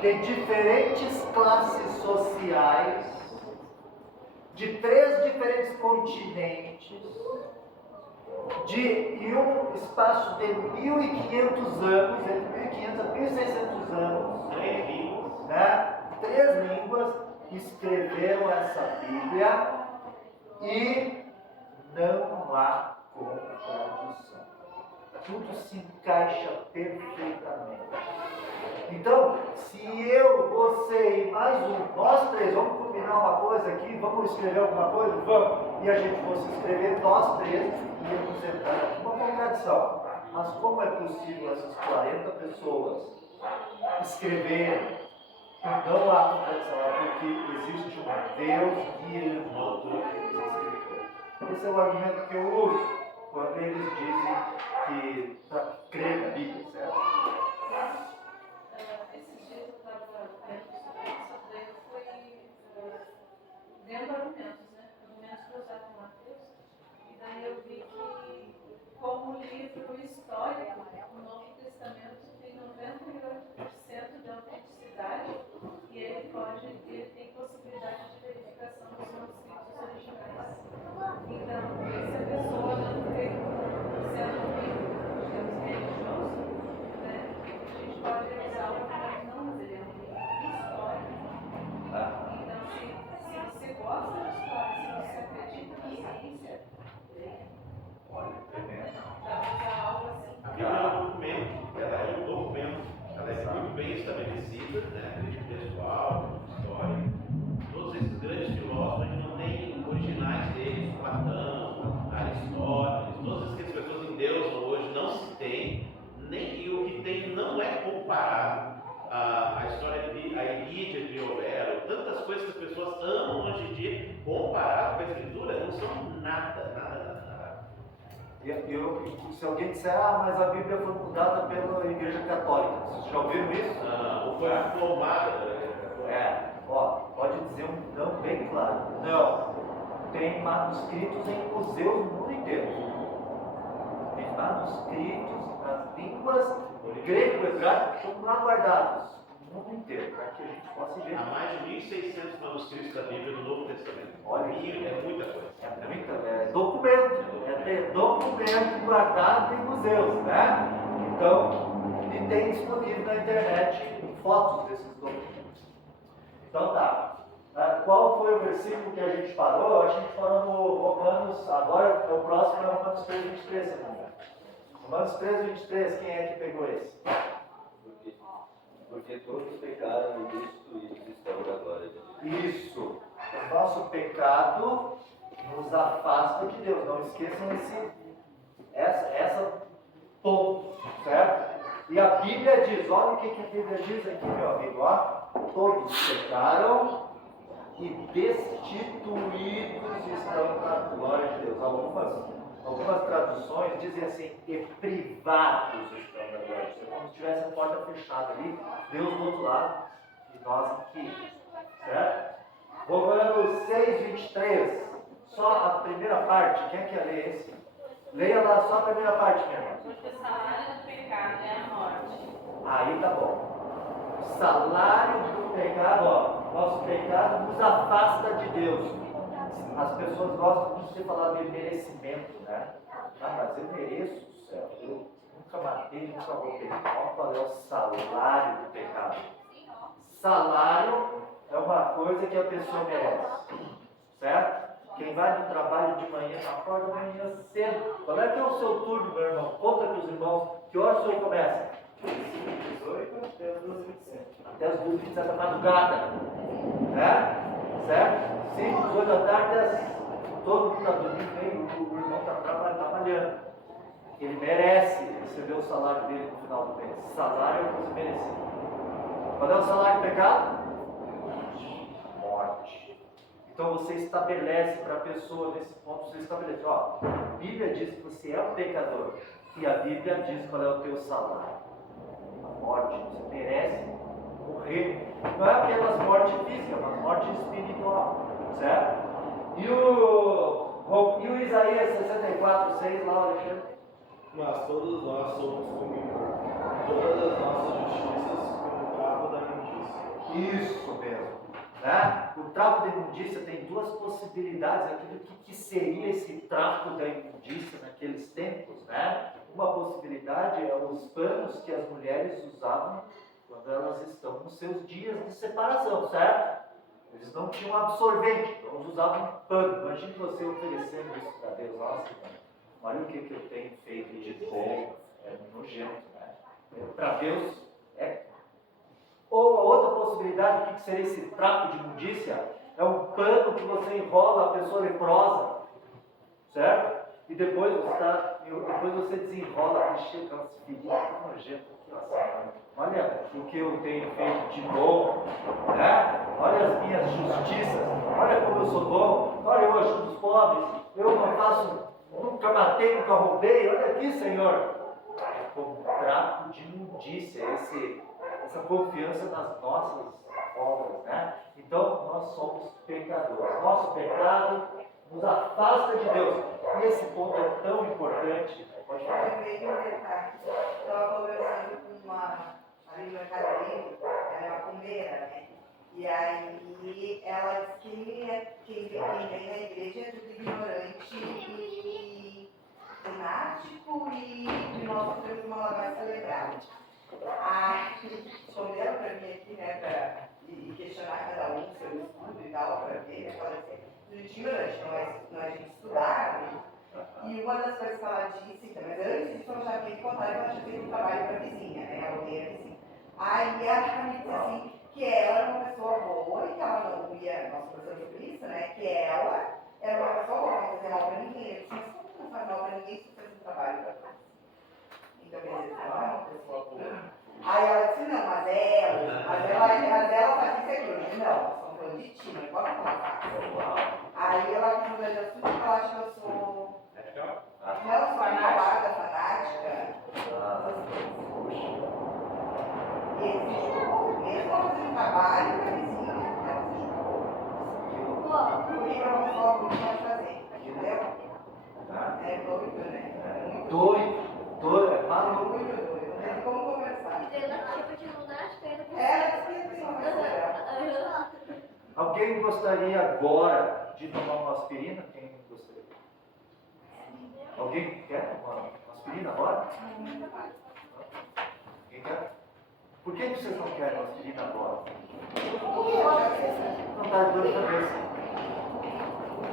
de diferentes classes sociais, de 3 diferentes continentes, em um espaço de 1.500 anos, entre 1.500 a 1.600 anos, né? 3 línguas escreveram essa Bíblia e não há contradição. Tudo se encaixa perfeitamente. Então, se eu, você e mais um, nós 3, vamos combinar uma coisa aqui, vamos escrever alguma coisa? Vamos. E a gente fosse escrever, nós 3, íamos entrar aqui. Uma contradição. Mas como é possível essas 40 pessoas escreverem? Não há contradição, é porque existe um Deus guiando aqueles escritores. Esse é o argumento que eu uso quando eles dizem que para crer na Bíblia, certo? Esses dias eu estava vendo sobre isso, daí eu fui vendo argumentos, né? Argumentos que usaram em Mateus, e daí eu vi que, como livro histórico, o Novo Testamento tem 98% de autenticidade e ele tem possibilidade de verificação dos manuscritos originais. Então, se a pessoa não crê sendo um livro, digamos, religioso, né, a gente pode usar o argumento não, mas ele é um livro histórico. Então, se você gosta de história, se você acredita na ciência, dá para usar algo assim. A Bíblia é um documento, ela é muito bem estabelecida, né? Crítica pessoal, história. Todos esses grandes filósofos, a gente não tem originais deles, Platão, Aristóteles, todas essas pessoas em Deus hoje não se tem, nem, e o que tem não é comparado à história a Ilíada de Homero, tantas coisas que as pessoas amam hoje em dia, comparado com a Escritura, não são nada. Se alguém disser, mas a Bíblia foi mudada pela Igreja Católica, vocês já ouviram isso? Ou foi formada. Pode dizer um não bem claro. Não. Tem manuscritos em museus no mundo inteiro. Tem manuscritos nas línguas grego e hebraico que estão lá guardados no mundo inteiro, para que a gente possa ver. Há mais de 1.600 manuscritos da Bíblia do Novo Testamento. Olha, é muita coisa. É documento. É ter documento guardado em museus, né? Então, e tem disponível na internet fotos desses documentos. Então tá. Qual foi o versículo que a gente parou? A gente parou no Romanos, agora o próximo é Romanos 3, 23, se não me engano. Romanos 3, 23, quem é que pegou esse? Porque todos pecaram e destruídos estão da glória de Deus. Isso. O nosso pecado nos afasta de Deus. Não esqueçam essa ponto, certo? E a Bíblia diz, olha o que a Bíblia diz aqui, meu amigo, ó. Todos pecaram e destituídos estão na glória de Deus. Algumas traduções dizem assim, e privados estão da glória de Deus. Como se tivesse a porta fechada ali, Deus do outro lado e nós aqui, certo? Romanos 6, 23, só a primeira parte, quem é que ia ler esse? Leia lá só a primeira parte, minha irmã. Porque o salário do pecado é a morte. Aí tá bom. O salário do pecado, nosso pecado nos afasta de Deus. As pessoas gostam de falar de merecimento, né? Mas eu mereço o céu. Eu nunca matei, nunca roubei. Qual é o salário do pecado? salário é uma coisa que a pessoa merece, certo? Quem vai no trabalho de manhã, acorda de manhã cedo. Qual é que é o seu turno, meu irmão? Conta para os irmãos. Que hora o senhor começa? 18 até as 12h27. Até as 2h27 da madrugada. Né? Certo? 5, 18 da tarde, todo mundo está dormindo, o irmão está trabalhando. Ele merece receber o salário dele no final do mês. Salário é o que você merece. Qual é o salário do pecado? Morte. Então você estabelece para a pessoa, nesse ponto, você estabelece, ó, a Bíblia diz que você é um pecador. E a Bíblia diz qual é o teu salário. A morte. Você merece morrer. Não é apenas morte física, mas morte espiritual. Certo? E o Isaías 64:6 lá, Alexandre? Mas todos nós somos como um, todas as nossas justiças como o trapo da imundícia. Isso mesmo. Né? O trapo da imundícia tem duas possibilidades aqui do que seria esse trapo da imundícia naqueles tempos. Né? Uma possibilidade é os panos que as mulheres usavam quando elas estão nos seus dias de separação, certo? Eles não tinham absorvente, então eles usavam pano. Imagine você oferecendo isso para Deus. Nossa, olha o que eu tenho feito de bom. É nojento, né? Para Deus é. Ou a outra possibilidade, o que seria esse trapo de imundícia? É um pano que você enrola a pessoa leprosa, certo? E depois você desenrola e chega aquelas feridas nojentas aqui, assim. Olha o que eu tenho feito de bom, né? Olha as minhas justiças, olha como eu sou bom, olha eu ajudo os pobres, eu não faço, nunca matei, nunca roubei, olha aqui, Senhor. É como um trapo de imundícia, essa confiança nas nossas obras, né? Então, nós somos pecadores. Nosso pecado nos afasta de Deus. E esse ponto é tão importante. Pode falar. Eu lembrei de um detalhe. Estava conversando com uma ali no Mercado Livre, ela é uma cumeira, né? E aí ela disse que quem vem na igreja é tudo ignorante e lunático e que nós sofremos uma lavagem cerebral. Responderam para mim aqui, né, e questionar cada um seu estudo e tal, para ver, né, fala assim, tudo ignorante, não é gente estudar, né? E uma das coisas que ela disse, mas antes disso ela já tinha que contar que ela tinha feito um trabalho para a vizinha, né, ela odeia a vizinha. Aí ela me disse assim, que ela era uma pessoa boa e que ela não ia, nós conversamos sobre isso, né, que ela era uma pessoa boa, não fazia mal para ninguém. Eu disse, mas como não faz mal para ninguém se você faz um trabalho para você? Então, quer dizer, ela é uma pessoa boa. Aí ela disse, não, mas ela faz isso aqui. Eu disse, não, nós estamos falando de ti, não importa como ela faz. Aí ela quis mudar de assunto porque ela acha que eu sou... Não, sou fanática. E ele se julgou, mesmo ela fazendo trabalho para a vizinha, ela se julgou. Porque ela não só o que pode fazer, entendeu? É doido, né? Doido, é maluco. Muito doido, não tem como conversar. Alguém gostaria agora de tomar uma aspirina? Quem gostaria? Alguém quer uma aspirina agora? Quem quer? Por que vocês não querem uma aspirina agora? Não está de dor de cabeça.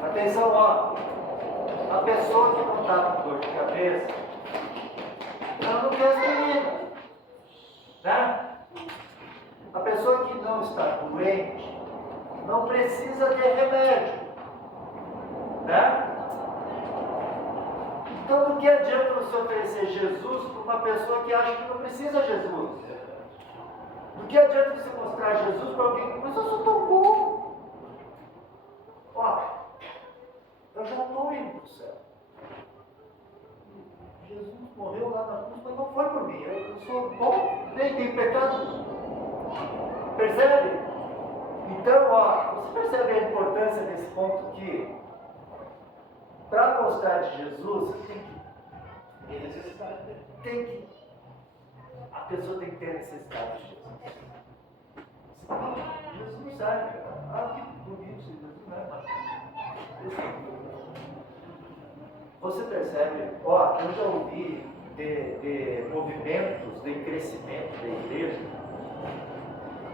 Atenção, ó. A pessoa que não está com dor de cabeça, ela não quer aspirina. Né? A pessoa que não está doente não precisa ter remédio. Né? Então, do que adianta você oferecer Jesus para uma pessoa que acha que não precisa de Jesus? Do que adianta você mostrar Jesus para alguém que diz, eu sou tão bom? Ó, eu já estou indo para o céu. Jesus morreu lá na cruz, mas não foi por mim. Eu sou bom, nem tenho pecado. Percebe? Então, ó, você percebe a importância desse ponto que, para mostrar de Jesus, a pessoa tem que ter necessidade de Jesus. Senão, Jesus não serve. Que bonito, Jesus não é mais. Você percebe? Ó, eu já ouvi de movimentos de crescimento da igreja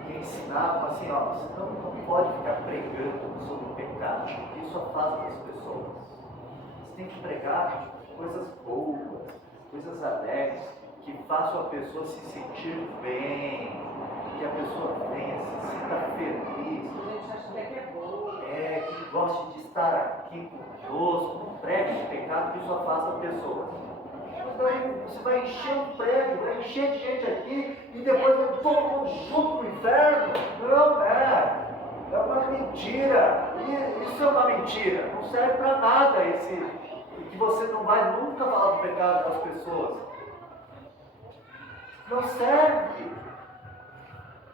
que ensinavam assim, ó, você não pode ficar pregando sobre o pecado, porque isso afasta as pessoas. Você tem que pregar coisas boas, coisas alegres, que façam a pessoa se sentir bem, que a pessoa venha, se sinta feliz. A gente acha que é bom. Que goste de estar aqui conosco, não pregue de pecado, que isso afasta a pessoa. Você vai encher um prédio, vai encher de gente aqui e depois vai todo mundo junto pro inferno. Não é. É uma mentira. E isso é uma mentira. Não serve para nada que você não vai nunca falar do pecado das pessoas. Não serve.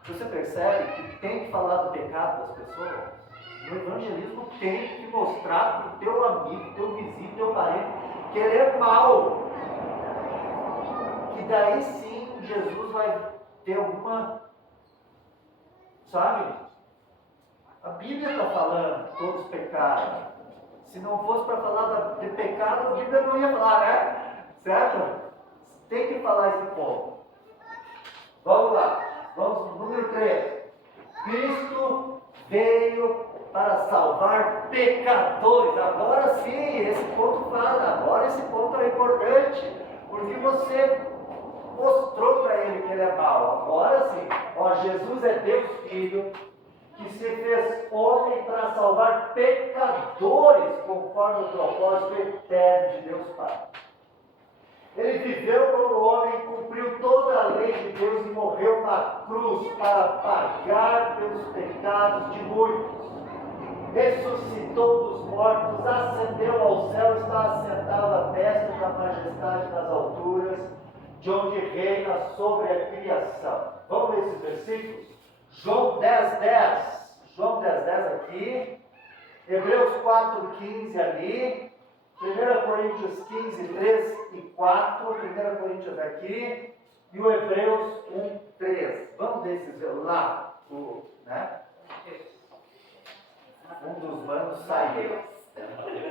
Você percebe que tem que falar do pecado das pessoas? No evangelismo tem que mostrar para o teu amigo, teu vizinho, teu parente, que ele é mau. Que daí sim Jesus vai ter alguma, sabe? A Bíblia está falando todos pecaram. Se não fosse para falar de pecado, a Bíblia não ia falar, né? Certo? Tem que falar esse ponto. Vamos lá. Vamos no número 3. Cristo veio para salvar pecadores. Agora sim, esse ponto fala. Agora esse ponto é importante. Porque você mostrou para ele que ele é mau. Agora sim. Ó, Jesus é Deus Filho, que se fez homem para salvar pecadores, conforme o propósito eterno de Deus Pai. Ele viveu como homem, cumpriu toda a lei de Deus e morreu na cruz para pagar pelos pecados de muitos. Ressuscitou dos mortos, ascendeu ao céu, está assentado à destra da majestade nas alturas, de onde reina sobre a criação. Vamos ler esses versículos? João 10:10. João 10:10 aqui. Hebreus 4:15 ali. 1 Coríntios 15, 3 e 4, 1 Coríntios aqui, e o Hebreus 1, 3. Vamos ver esses lá, né? Um dos manos saiu.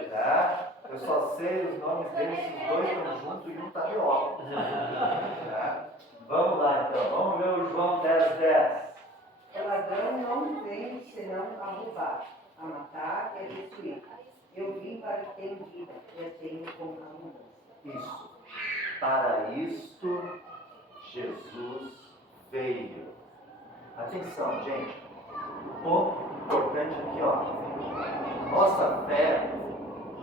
Tá? Eu só sei os nomes deles, os dois estão juntos e um está de óculos. Tá? Vamos lá então, vamos ver o João 10:10. O ladrão não vem senão a roubar, a matar e a destruir. Eu vim para que tenham vida e a tenham com abundância. Isso. Para isto, Jesus veio. Atenção, gente. Ponto importante aqui, ó. Nossa fé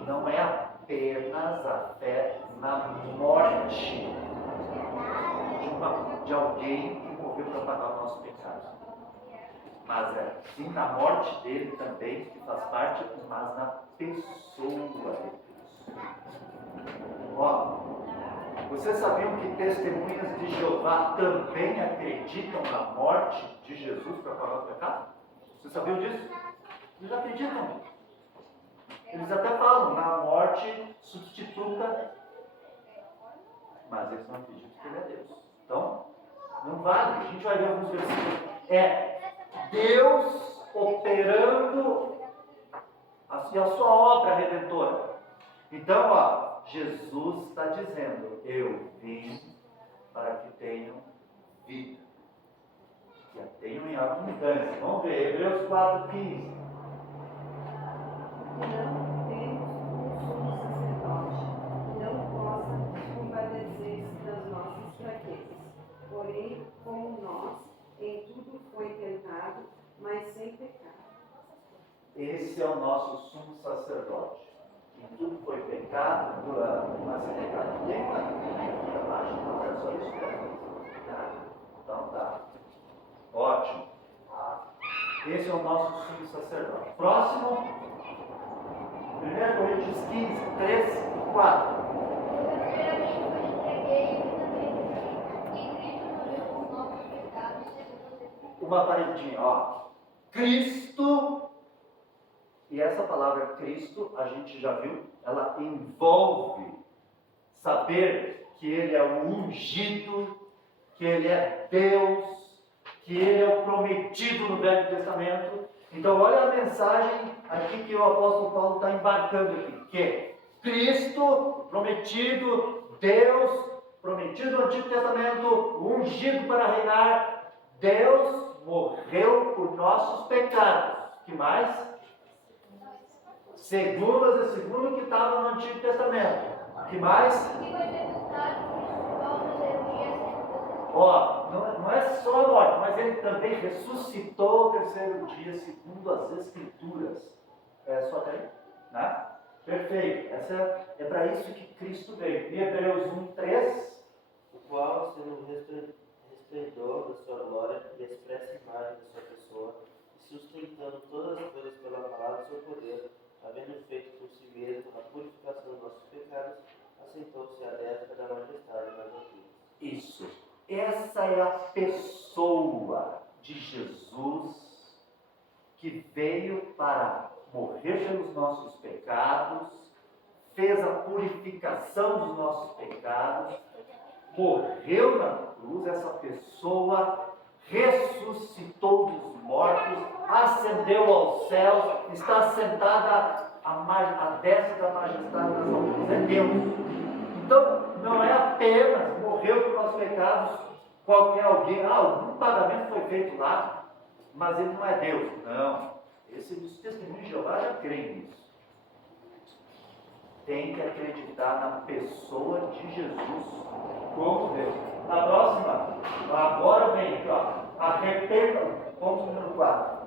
não é apenas a fé na morte de alguém que morreu para pagar o nosso pecado. Mas é sim na morte dele também, que faz parte, mas na pessoa de Cristo. Ó, vocês sabiam que testemunhas de Jeová também acreditam na morte de Jesus para pagar o pecado? Vocês sabiam disso? Eles acreditam. Eles até falam na morte substituta, mas eles não acreditam que ele é Deus. Então, não vale. A gente vai ver alguns versículos. Deus operando a sua obra redentora. Então, ó, Jesus está dizendo: eu vim para que tenham vida, que a tenham em abundância. Vamos ver, Hebreus 4:15. Não temos um sumo sacerdote que não possa compadecer-se das nossas fraquezas. Porém, como nós, em tudo foi tentado, mas sem pecado. Esse é o nosso sumo sacerdote. Em tudo foi pecado, mas sem pecado. Ninguém está abaixo, não é só isso mesmo. Então tá. Ótimo. Esse é o nosso sumo sacerdote. Próximo, 1 Coríntios 15, 3 e 4. Uma paredinha, ó. Cristo, e essa palavra Cristo, a gente já viu, ela envolve saber que Ele é o ungido, que Ele é Deus, que Ele é o prometido no Velho Testamento. Então olha a mensagem aqui que o apóstolo Paulo está embarcando aqui, que é Cristo, prometido, Deus, prometido no Antigo Testamento, ungido para reinar, Deus morreu por nossos pecados. Que mais? Segundo que estava no Antigo Testamento. Que mais? Ó, não é só a morte, mas ele também ressuscitou ao terceiro dia, segundo as Escrituras. É só até aí? Né? Perfeito. É para isso que Cristo veio. Em Hebreus 1:3. O qual, sendo o resplendor da sua glória e a expressa imagem da sua pessoa, e sustentando todas as coisas pela palavra do seu poder, havendo feito por si mesmo a purificação dos nossos pecados, assentou-se à destra da majestade nas alturas. Isso. Essa é a pessoa de Jesus que veio para morrer pelos nossos pecados, fez a purificação dos nossos pecados, morreu na cruz. Essa pessoa ressuscitou dos mortos, ascendeu aos céus, está sentada à destra da majestade das alturas. É Deus. Então, não é apenas morreu por nossos pecados qualquer alguém, algum pagamento foi feito lá, mas ele não é Deus. Não. Os testemunhos de Jeová já creem nisso. Tem que acreditar na pessoa de Jesus como Deus. Na próxima, agora vem aqui, ponto número 4.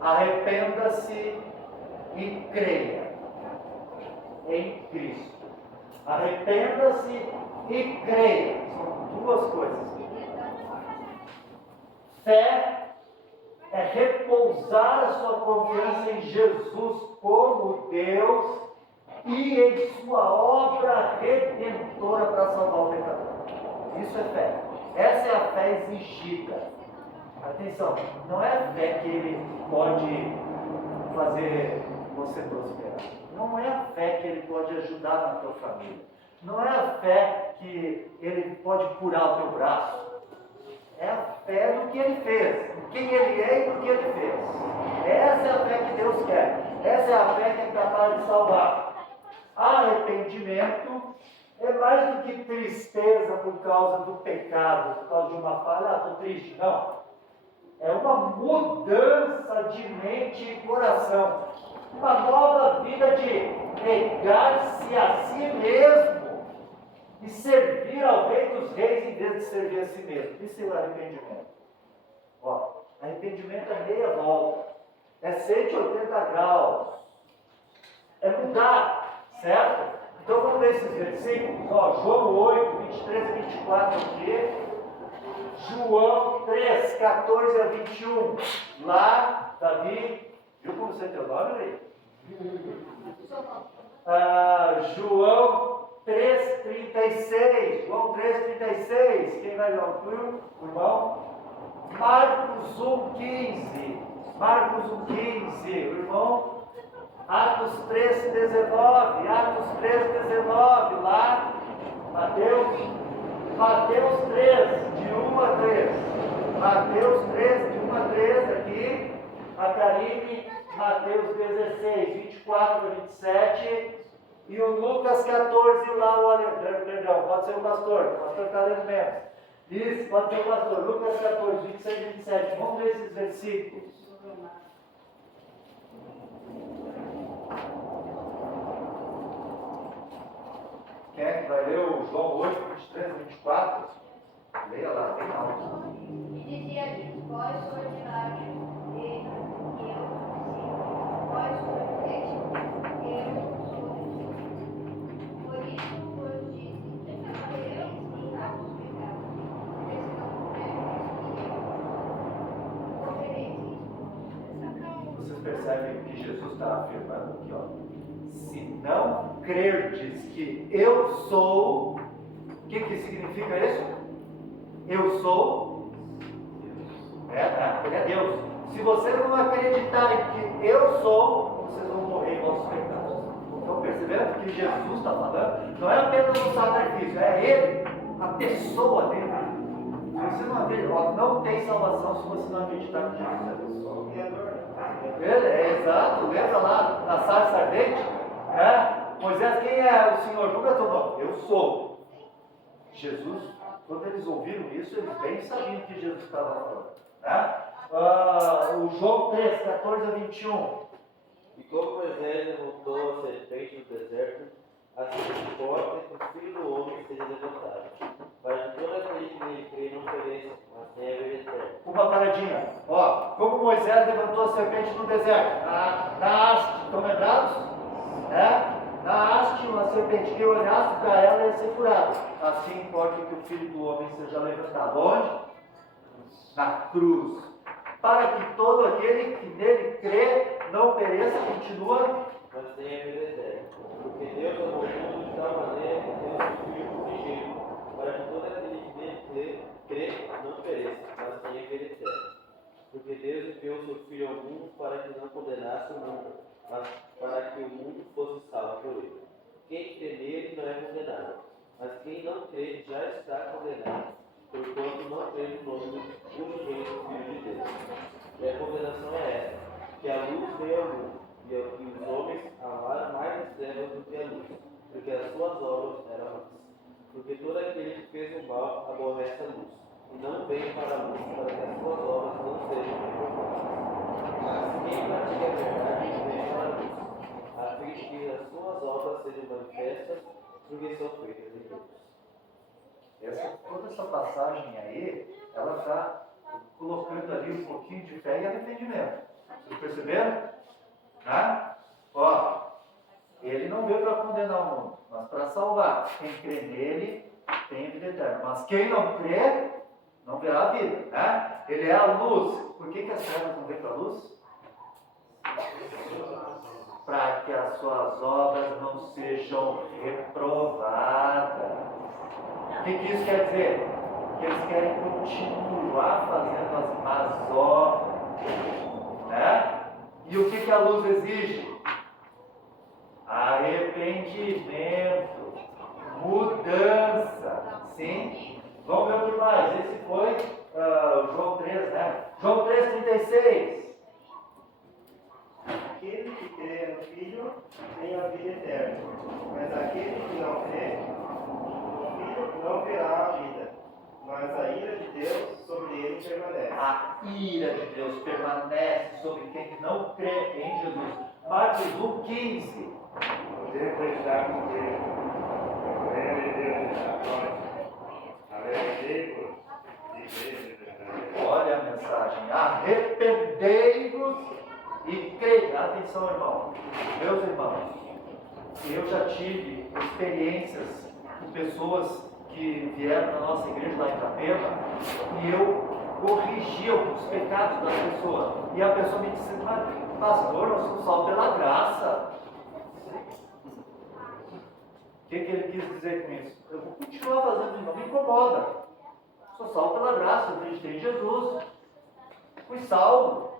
Arrependa-se e creia em Cristo. Arrependa-se e creia. São duas coisas. Fé é repousar a sua confiança em Jesus como Deus e em sua obra redentora para salvar o pecador. Isso é fé. Essa é a fé exigida. Atenção, não é a fé que ele pode fazer você prosperar. Não é a fé que ele pode ajudar na tua família. Não é a fé que ele pode curar o teu braço. É a fé no que ele fez, em quem ele é e no que ele fez. Essa é a fé que Deus quer. Essa é a fé que é capaz de salvar. Arrependimento é mais do que tristeza por causa do pecado, por causa de uma falha. Estou triste. Não. É uma mudança de mente e coração. Uma nova vida de negar-se a si mesmo e servir ao Rei dos Reis em vez de servir a si mesmo. Isso é o arrependimento. Ó, arrependimento é meia volta. É 180 graus. É mudar, certo? Então vamos ver esses versículos. Ó, João 8, 23 a 24 aqui. João 3, 14 a 21. Lá, Davi, viu como você tem o nome aí? João 3,36. João 3,36. Quem vai ler o irmão? Marcos 1,15. Marcos 1,15. O irmão? Atos 3,19. Atos 3,19. Lá, Mateus 3, de 1 a 3. Mateus 3, de 1 a 3 aqui. A Karine, Mateus 16, 24 a 27. E o Lucas 14 lá, perdão, pode ser o pastor está lendo menos. Isso, pode ser o pastor. Lucas 14, 26 e 27. Vamos ver esses versículos. Quem é que vai ler o João 8, 23 e 24? Leia lá, bem alto. E dizia-lhes: vós sois de lá, e eu sim. Vós sois deste, eu sou deste. Por isso vos disse: eu ensinar os pecados, porque se não morrereis. Vocês percebem que Jesus está afirmando aqui, ó. Se não crerdes que eu sou, o que significa isso? Eu sou Ele é Deus. Se vocês não acreditarem que eu sou, vocês vão morrer em vossos pecados. Estão percebendo que Jesus está falando? Não é apenas um sacrifício, é Ele, a pessoa dele. Se você não acreditar, não tem salvação se você não acreditar que Jesus é Deus. Ele é exato, lembra lá na sarça ardente? Moisés, quem é o Senhor? Como é teu nome? Eu sou. Jesus, quando eles ouviram isso, eles bem sabiam que Jesus estava falando. Né? O João 3, 14 a 21. E como Moisés levantou a serpente no deserto, assim importa que o Filho do Homem seja levantado, para que todo aquele que nele crê não pereça, mas tenha a vida eterna. Uma paradinha. Ó, como Moisés levantou a serpente no deserto? Na haste. Estão lembrados? Na haste, uma serpente que olhasse para ela ia ser curada. Assim importa que o Filho do Homem seja levantado. Onde? Na cruz. Para que todo aquele que nele crê não pereça, continua, mas tenha a vida eterna. Porque Deus amou o mundo de tal maneira que deu seu Filho unigênito, para que todo aquele que nele crê não pereça, mas tenha a vida eterna. Porque Deus enviou seu Filho ao mundo para que não condenasse o mundo, mas para que o mundo fosse salvo por ele. Quem crê nele não é condenado, mas quem não crê já está condenado, porquanto não crê no nome do unigênito Filho de Deus. E a condenação é esta, que a luz veio ao mundo, e os homens amaram mais as trevas do que a luz, porque as suas obras eram más. Porque todo aquele que fez o mal aborrece a luz, e não veio para a luz, para que as suas obras não sejam reprovadas. Mas quem pratica a verdade vem para a luz, a fim de que as suas obras sejam manifestas, porque são feitas em Deus. Toda essa passagem aí, ela está colocando ali um pouquinho de fé e arrependimento. Vocês perceberam? Ó, ele não veio para condenar o mundo, mas para salvar. Quem crê nele tem a vida eterna. Mas quem não crê, não verá a vida. Ele é a luz. Por que as trevas não vêm para a luz? Para que as suas obras não sejam reprovadas. O que isso quer dizer? Que eles querem continuar fazendo as más obras. E o que a luz exige? Arrependimento, mudança. Sim? Vamos ver o que mais. Esse foi João 3, né? João 3,36. Aquele que crê no Filho tem a vida eterna, mas aquele que não crê no Filho não verá a vida, mas a ira de Deus sobre ele permanece. A ira de Deus permanece sobre quem não crê em Jesus. Marcos 1,15. Devo estar com Deus, recorrendo em Deus está próximo. Arrependei-vos e crede. Olha a mensagem. Arrependei-vos e crede. Atenção, irmão. Meus irmãos, eu já tive experiências com pessoas que vieram na nossa igreja lá em Itapema e eu corrigi alguns pecados da pessoa. E a pessoa me disse, mas pastor, nós somos salvos pela graça. O que ele quis dizer com isso? Eu vou continuar fazendo, não me incomoda. Sou salvo pela graça, eu acreditei em Jesus. Fui salvo.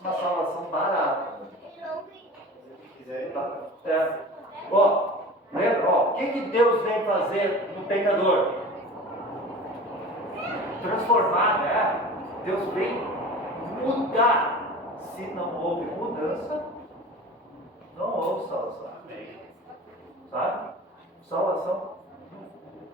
Uma salvação barata. Lembra? O que Deus vem fazer no pecador? Transformar, né? Deus vem mudar. Se não houve mudança, não houve salvação. Sabe? Salvação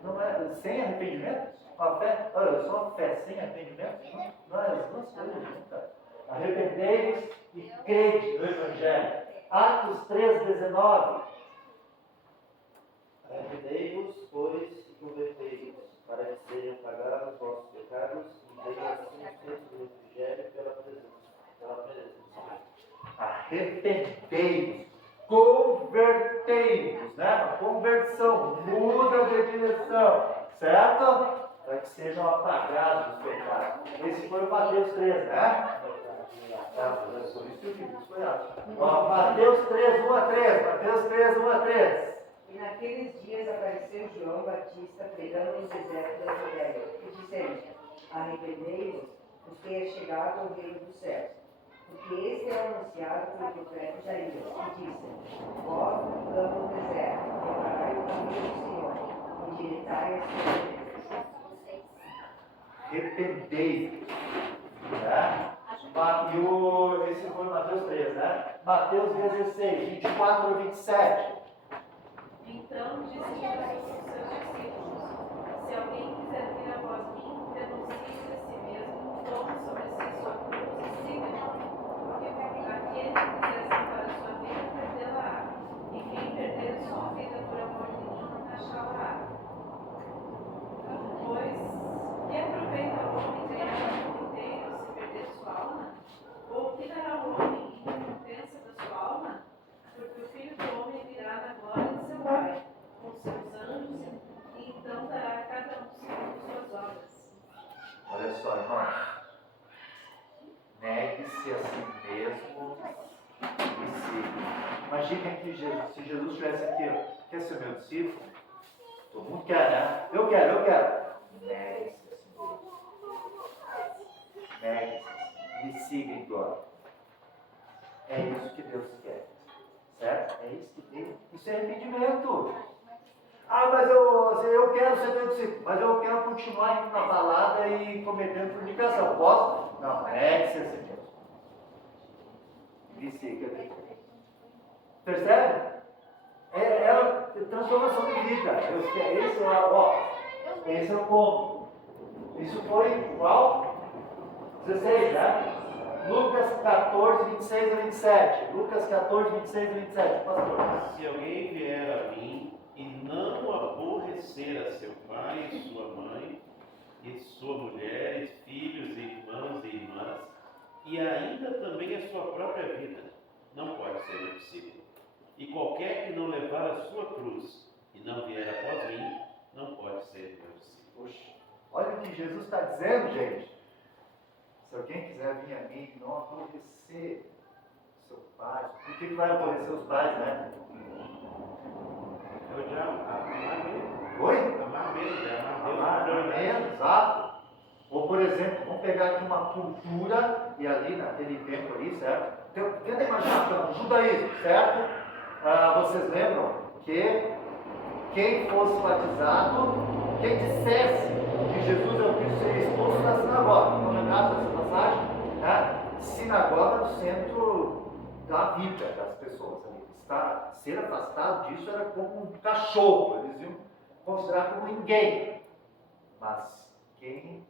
não é sem arrependimento. A fé, olha, só a fé sem arrependimento, não é as duas coisas juntas. Arrependei-vos e crede no Evangelho. Atos 3,19. Arrependei-vos, pois, e convertei-vos, para que sejam pagados os vossos pecados e venham assim os tempos do refrigério pela presença do Senhor. Arrependei-vos, convertei-vos, né? Uma conversão, muda de direção, certo? Para que sejam apagados os pecados. Esse foi o Mateus 3, né? Mateus 3, 1 a 3. Mateus 3, 1 a 3. E naqueles dias apareceu João Batista pregando no deserto da Judéia, e dizendo: Arrependei-vos, porque é chegado o reino dos céus. Porque este é anunciado pelo profeta Isaías, que disse: Vós clama no deserto, preparai o caminho do Senhor, endireitai as suas veredas. Arrependei-vos, né? Esse foi Mateus 3, né? Mateus 16, 24 a 27. Então disse Jesus aos seus discípulos: Se alguém quiser vir após mim, renuncie-se a si mesmo, tome sobre si a só, irmãos. Negue-se a si mesmo e siga. Imaginem que se Jesus estivesse aqui, ó, quer ser meu discípulo? Todo mundo quer, né? Eu quero. Negue-se a si mesmo. Negue-se. Me siga em glória. É isso que Deus quer. Certo? É isso que Deus. Isso é arrependimento. Mas eu quero ser teu discípulo, mas eu quero continuar indo na balada e cometendo fornicação. Posso? Não, negue-se a si mesmo. Me siga. Percebe? É transformação de vida. Esse é o ponto. Isso foi qual? 16, né? Lucas 14, 26 a 27. Lucas 14, 26 a 27. Pastor. Se alguém vier a mim e não aborrecer a seu pai e sua mãe, e sua mulher, e filhos, e irmãos e irmãs, e ainda também a sua própria vida, não pode ser meu discípulo. E qualquer que não levar a sua cruz e não vier após mim, não pode ser meu discípulo. Poxa, olha o que Jesus está dizendo, gente. Se alguém quiser vir a mim e não aborrecer seu pai, por que vai aborrecer os pais, né? Eu já amar mesmo. Oi? Amar mesmo, é Amar mesmo, exato. Ou, por exemplo, vamos pegar aqui uma cultura, e ali naquele tempo ali, certo? Tenta imaginar, judaísmo, certo? Vocês lembram que quem fosse batizado, quem dissesse que Jesus é o Cristo, seria expulso da sinagoga. Não lembraram dessa passagem? Né? Sinagoga no centro da vida das pessoas. Ser afastado disso era como um cachorro, eles iam considerar como ninguém. Mas quem,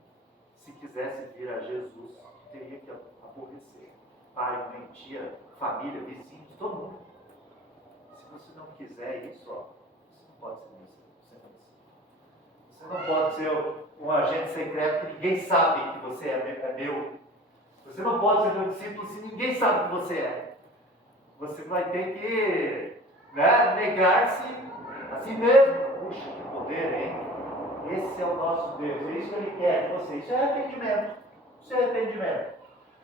se quisesse vir a Jesus, teria que aborrecer pai, mãe, tia, família, vizinhos, todo mundo. Se você não quiser isso, você não pode ser meu discípulo. Você não pode ser um agente secreto que ninguém sabe que você é meu. Você não pode ser meu discípulo se ninguém sabe que você é. Você vai ter que negar-se a si mesmo. Puxa, que poder, hein? Esse é o nosso Deus. É isso que Ele quer de você. Isso é arrependimento. Isso é arrependimento.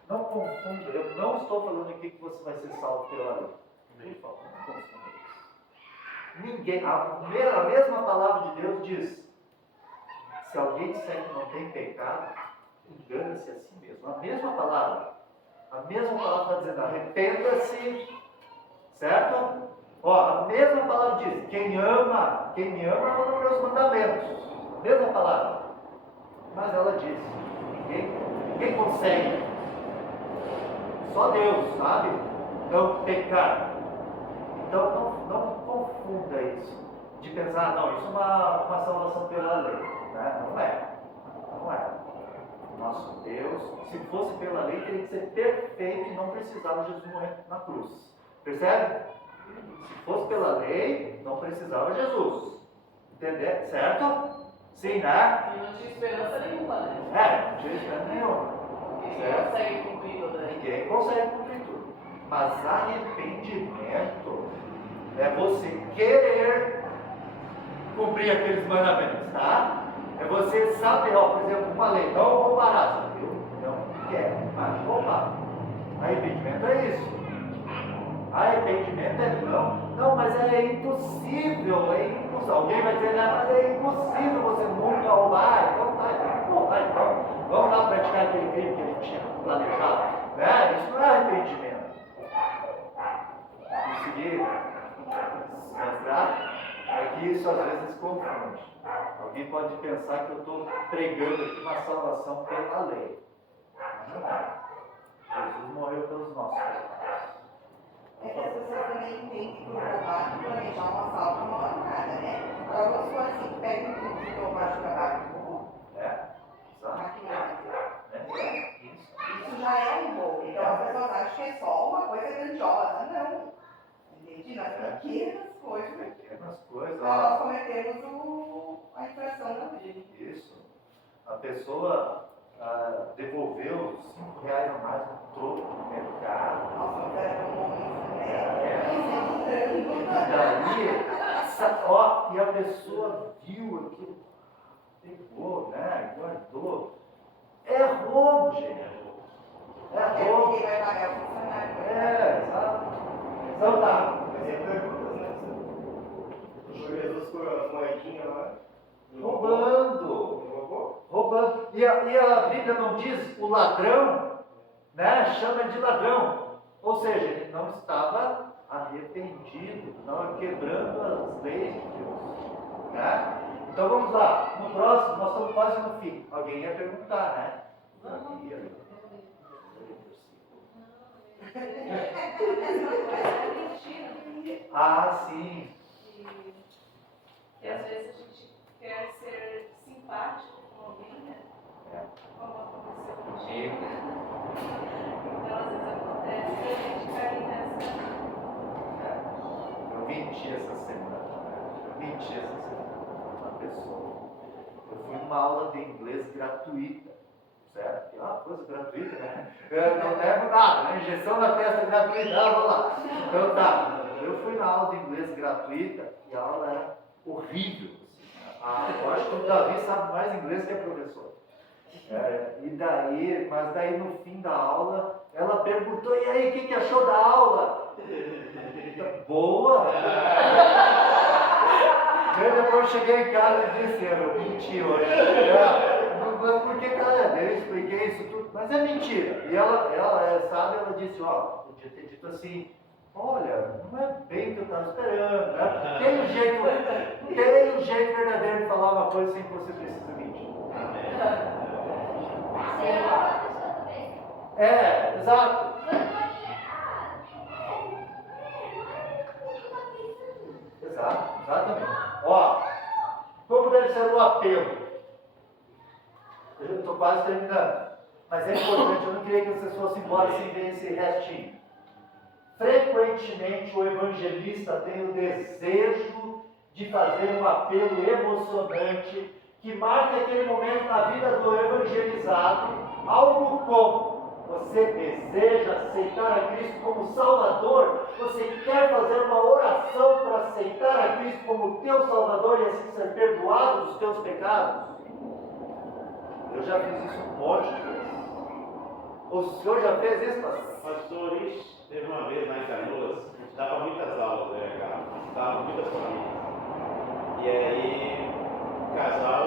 Não confunda. Eu não estou falando aqui que você vai ser salvo pela lei. Por favor, não confunda isso. Ninguém. A mesma palavra de Deus diz: se alguém disser que não tem pecado, engana-se a si mesmo. A mesma palavra está dizendo: arrependa-se. Certo? A mesma palavra diz: quem me ama os meus mandamentos. A mesma palavra. Mas ela diz: ninguém consegue. Só Deus, sabe? Não pecar. Então não confunda isso. De pensar, não, isso é uma salvação pela lei. Né? Não é. Nosso Deus, se fosse pela lei, teria que ser perfeito e não precisava Jesus morrer na cruz. Percebe? Se fosse pela lei, não precisava Jesus. Entender? Certo? Sim, né? E não tinha esperança nenhuma, né? Não tinha esperança nenhuma. Ninguém consegue cumprir toda isso. Ninguém consegue cumprir tudo. Mas arrependimento é você querer cumprir aqueles mandamentos, tá? É você saber, por exemplo, uma lei, não roubarás. Eu não quero, mas roubar. Arrependimento é isso. Arrependimento é não, mas é impossível, Alguém vai dizer, mas é impossível você nunca roubar. Então, vamos lá praticar aquele crime que ele tinha planejado. Isso não é arrependimento. Conseguir mostrar é que isso às vezes confunde. Alguém pode pensar que eu estou pregando aqui uma salvação pela lei. Mas não é. Jesus morreu pelos nossos pecados. As pessoas também têm que provar que planejar um assalto não é nada, né? Agora vamos supor assim, pega um grupo de tomar de trabalho maquinário. Isso já é um roubo. Então as pessoas acham que é só uma coisa grandiosa. Não. Entende? Nas pequenas coisas. Nós cometemos a infração da lei. Isso. A pessoa devolveu R$5 a mais no troco no mercado. Nossa, mas era tão bom isso, né? E a pessoa viu aquilo, pegou, guardou. É roubo, gente. É Até roubo. porque vai pagar o funcionário. Exato. Então tá. Mas é perguntas, né? O Senhor Jesus com as moedinhas lá. Roubando. Roubou? Roubando. E a Bíblia não diz o ladrão, né? Chama de ladrão. Ou seja, ele não estava arrependido, não quebrando as leis de Deus. Né? Então vamos lá. No próximo, nós estamos quase no fim. Alguém ia perguntar, né? Alguém ia. Ah, sim. Que às vezes a gente quer ser simpático com alguém, né? Como aconteceu contigo. Então, às vezes acontece e a gente cai nessa. Eu menti essa semana. Uma pessoa. Eu fui numa aula de inglês gratuita. Certo? Que é uma coisa gratuita, né? Eu não levo nada, né? Injeção na testa gratuita, vamos lá. Então tá. Eu fui na aula de inglês gratuita e a aula era horrível. Eu acho que o Davi sabe mais inglês que a professora. Mas daí no fim da aula, ela perguntou, e aí, o que achou da aula? Boa! Depois eu cheguei em casa e disse, eu menti hoje. Porque, cara, eu expliquei isso tudo, mas é mentira. E ela sabe, ela disse, podia ter dito assim, olha, não é bem o que eu estava esperando, né? Tem um jeito verdadeiro de falar uma coisa sem que você precisa mentir. Exato. Exatamente. Como deve ser o apelo? Eu estou quase terminando. Mas é importante, eu não queria que vocês fossem embora sem ver esse restinho. Frequentemente o evangelista tem o desejo de fazer um apelo emocionante que marque aquele momento na vida do evangelizado, algo como: você deseja aceitar a Cristo como Salvador, você quer fazer uma oração para aceitar a Cristo como teu Salvador e assim ser perdoado dos teus pecados? Eu já fiz isso um monte de vezes. O senhor já fez isso, pastor? Pastor, teve uma vez lá em Canoas, dava muitas aulas, né, cara? Estavam muitas famílias. E aí, o casal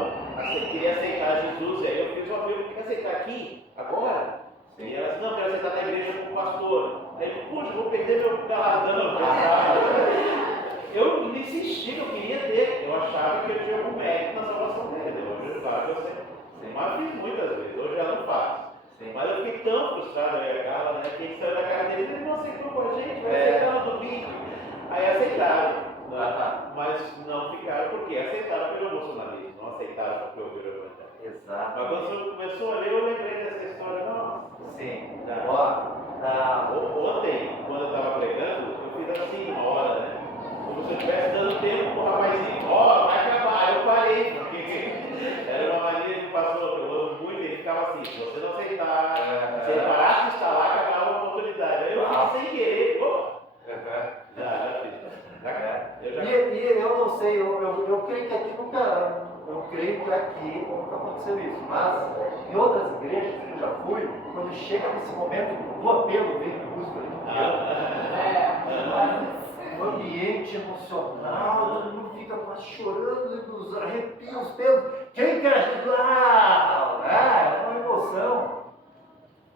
queria aceitar Jesus, e aí eu fiz uma pergunta: quer aceitar aqui, agora? Sim. E ela disse: não, quero aceitar na igreja com o pastor. Aí eu, puxa, vou perder meu galardão. Eu insisti que eu queria ter, eu achava que eu tinha algum mérito na salvação dele. Hoje eu falo que eu sei. Mas fiz muitas vezes, hoje já não faço. Sim. Mas eu fiquei tão frustrado, eu e a Carla, né? Que a gente saiu da casa dele, ele não aceitou com a gente, vai aceitar no domingo. Aí aceitaram, né? Mas não ficaram porque aceitaram pelo emocionalismo, não aceitaram porque ouviram o evangelho. Exato. Mas quando você começou a ler, eu lembrei dessa história. Nossa. Sim. Ontem, quando eu estava pregando, eu fiz assim uma hora, né? Como se eu estivesse dando tempo pro rapazinho: vai acabar. Eu parei, porque era uma mania que passou, que eu amo muito, ele ficava assim: se você não aceitar, se ele parasse de instalar, acabava a oportunidade. Aí eu fiz sem querer, já fiz. E eu não sei, eu creio que aqui nunca aconteceu isso, mas em outras igrejas que eu já fui, quando chega nesse momento do apelo, vem música um ambiente emocional, todo mundo fica quase chorando, nos arrepia os pelos. Quem quer ajudar? É uma emoção.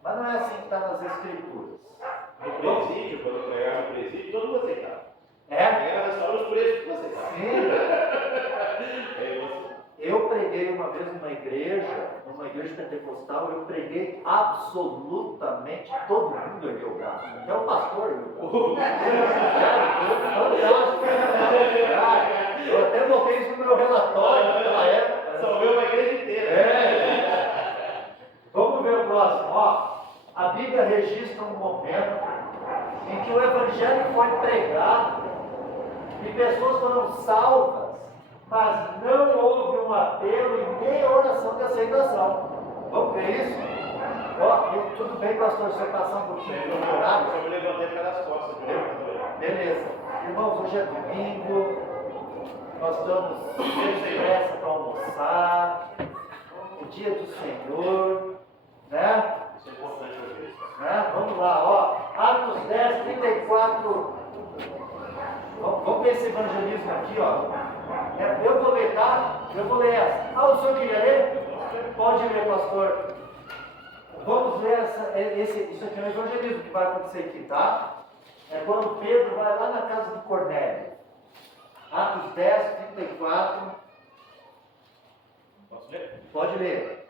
Mas não é assim que está nas escrituras. No presídio, quando eu pregava no presídio, todo mundo aceitava. Era só os presos que você aceitava. Sim. Eu preguei uma vez numa igreja pentecostal, eu preguei absolutamente todo mundo ergueu o braço. Até o pastor ergueu o braço. Eu até botei isso no meu relatório naquela época. Salveu uma igreja inteira. Vamos ver o próximo. A Bíblia registra um momento em que o Evangelho foi pregado e pessoas foram salvas, mas não houve um apelo e nem oração de aceitação. Vamos ver isso? Tudo bem, pastor, se eu passar um pouquinho do horário? Eu me levantei pelas costas. Beleza. Irmãos, hoje é domingo, nós estamos sem pressa para almoçar, o dia do Senhor, né? 10, 34. Vamos ver esse evangelismo aqui, ó. Eu vou ler, tá? Eu vou ler essa. Ah, o senhor queria ler? Pode ler, pastor. Vamos ler isso aqui é um evangelismo que vai acontecer aqui, tá? É quando Pedro vai lá na casa de Cornélio. Atos 10, 34. Posso ler? Pode ler.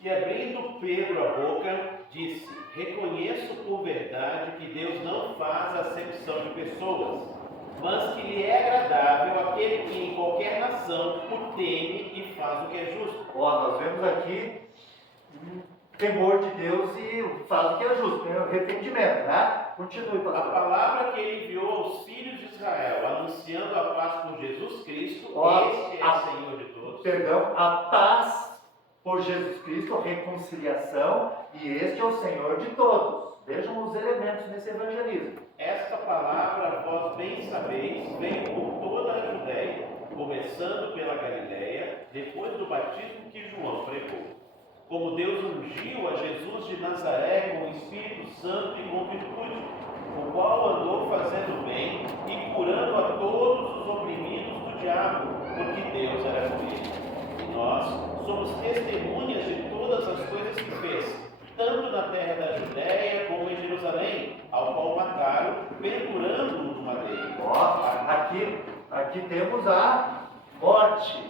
E abrindo Pedro a boca, disse: reconheço por verdade que Deus não faz acepção de pessoas, mas que lhe é agradável aquele que em qualquer nação o teme e faz o que é justo. Ó, nós vemos aqui temor de Deus e faz o que é justo, tem arrependimento, né? Continue, A pastor. palavra que ele enviou aos filhos de Israel, anunciando a paz por Jesus Cristo, Ó, este é o Senhor de todos. Perdão, a paz por Jesus Cristo, a reconciliação, e este é o Senhor de todos. Vejam os elementos nesse evangelismo. Esta palavra, vós bem sabeis, veio por toda a Judéia, começando pela Galiléia, depois do batismo que João pregou. Como Deus ungiu a Jesus de Nazaré com o Espírito Santo e com virtude, o qual andou fazendo bem e curando a todos os oprimidos do diabo, porque Deus era com ele. E nós somos testemunhas de todas as coisas que fez, tanto na terra da Judéia como em Jerusalém, ao qual mataram, pendurando-o no madeiro. Ó, aqui temos a morte,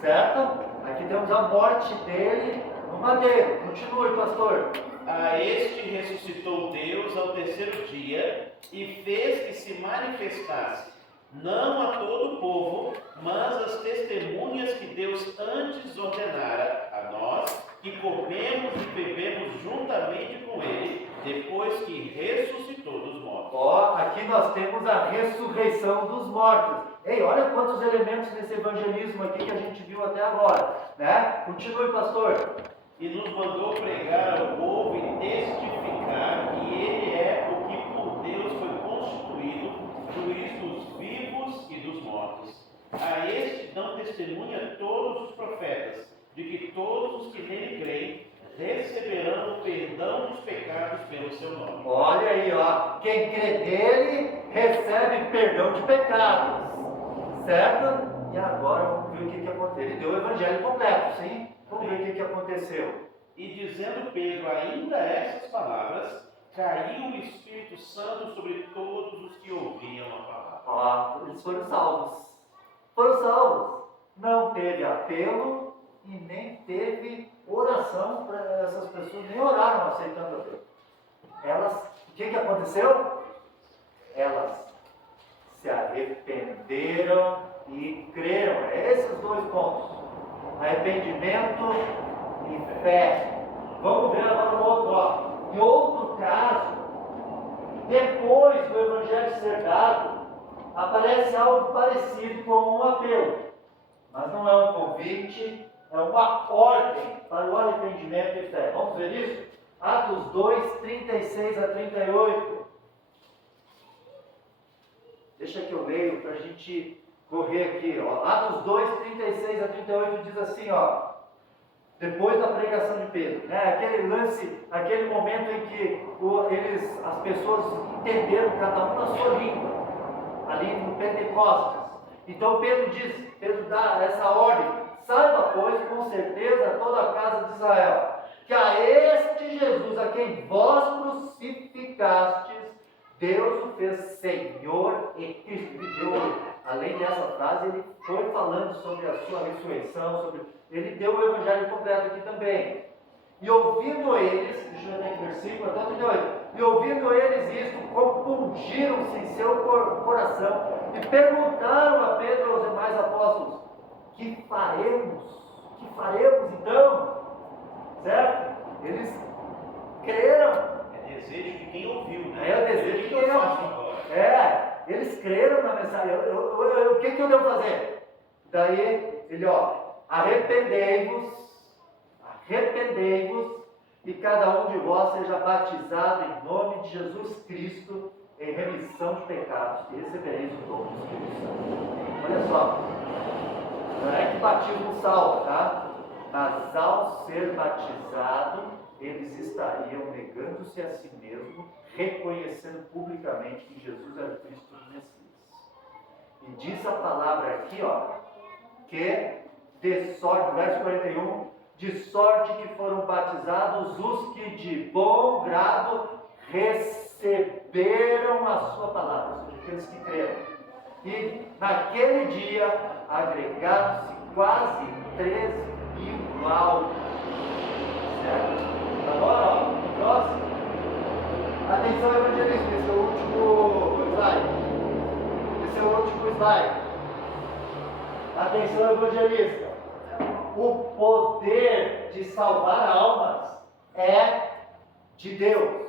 certo? Aqui temos a morte dele no madeiro. Continue, pastor. A este ressuscitou Deus ao terceiro dia e fez que se manifestasse, não a todo o povo, mas as testemunhas que Deus antes ordenara a nós, que comemos e bebemos juntamente com ele, depois que ressuscitou dos mortos. Ó, aqui nós temos a ressurreição dos mortos. Ei, olha quantos elementos nesse evangelismo aqui que a gente viu até agora, né? Continue, pastor. E nos mandou pregar ao povo e testificar que ele é o que por Deus foi constituído, juiz dos vivos e dos mortos. A este dão testemunha todos os profetas, de que todos os que nele creem receberão o perdão dos pecados pelo seu nome. Olha aí, ó. Quem crê nele recebe perdão de pecados, certo? E agora vamos ver o que aconteceu. Ele deu o evangelho completo, sim? Vamos ver o que aconteceu. E dizendo Pedro ainda essas palavras, caiu o Espírito Santo sobre todos os que ouviam a palavra. Ó, eles foram salvos. Foram salvos. Não teve apelo e nem teve oração para essas pessoas, nem oraram aceitando a Deus. Elas, o que aconteceu? Elas se arrependeram e creram. Esses dois pontos. Arrependimento e fé. Vamos ver agora o outro. Ó. Em outro caso, depois do evangelho ser dado, aparece algo parecido com um apelo. Mas não é um convite, é uma ordem para o arrependimento e fé. Vamos ver isso? Atos 2, 36 a 38. Deixa que eu leio para a gente correr aqui, ó. Atos 2, 36 a 38 diz assim, ó. Depois da pregação de Pedro, né? Aquele lance, aquele momento em que as pessoas entenderam cada um na sua língua, ali no Pentecostes. Então Pedro dá essa ordem: saiba, pois, com certeza toda a casa de Israel, que a este Jesus, a quem vós crucificastes, Deus o fez Senhor e Cristo. Além dessa frase, ele foi falando sobre a sua ressurreição, ele deu o evangelho completo aqui também. E ouvindo eles, deixa eu ver aqui o versículo, até 38, e ouvindo eles isto, compungiram-se em seu coração e perguntaram a Pedro e aos demais apóstolos: que faremos? Que faremos então? Certo? Eles creram. É desejo de quem ouviu, né? É o desejo de quem ouviu. Eles creram na mensagem. O que eu devo fazer? Daí ele, arrependei-vos, e cada um de vós seja batizado em nome de Jesus Cristo em remissão de pecados, e recebereis o dom do Espírito Santo. Olha só, não é que batismo salva, tá? Mas ao ser batizado, eles estariam negando-se a si mesmo, reconhecendo publicamente que Jesus era o Cristo do Messias. E diz a palavra aqui, ó, que de sorte, verso 41, de sorte que foram batizados os que de bom grado receberam a sua palavra, ou seja, aqueles que creram. E naquele dia agregaram-se quase 13.000 almas. Certo? Agora, ó, no próximo. Atenção, evangelista, esse é o último slide. Esse é o último slide. Atenção, evangelista. O poder de salvar almas é de Deus.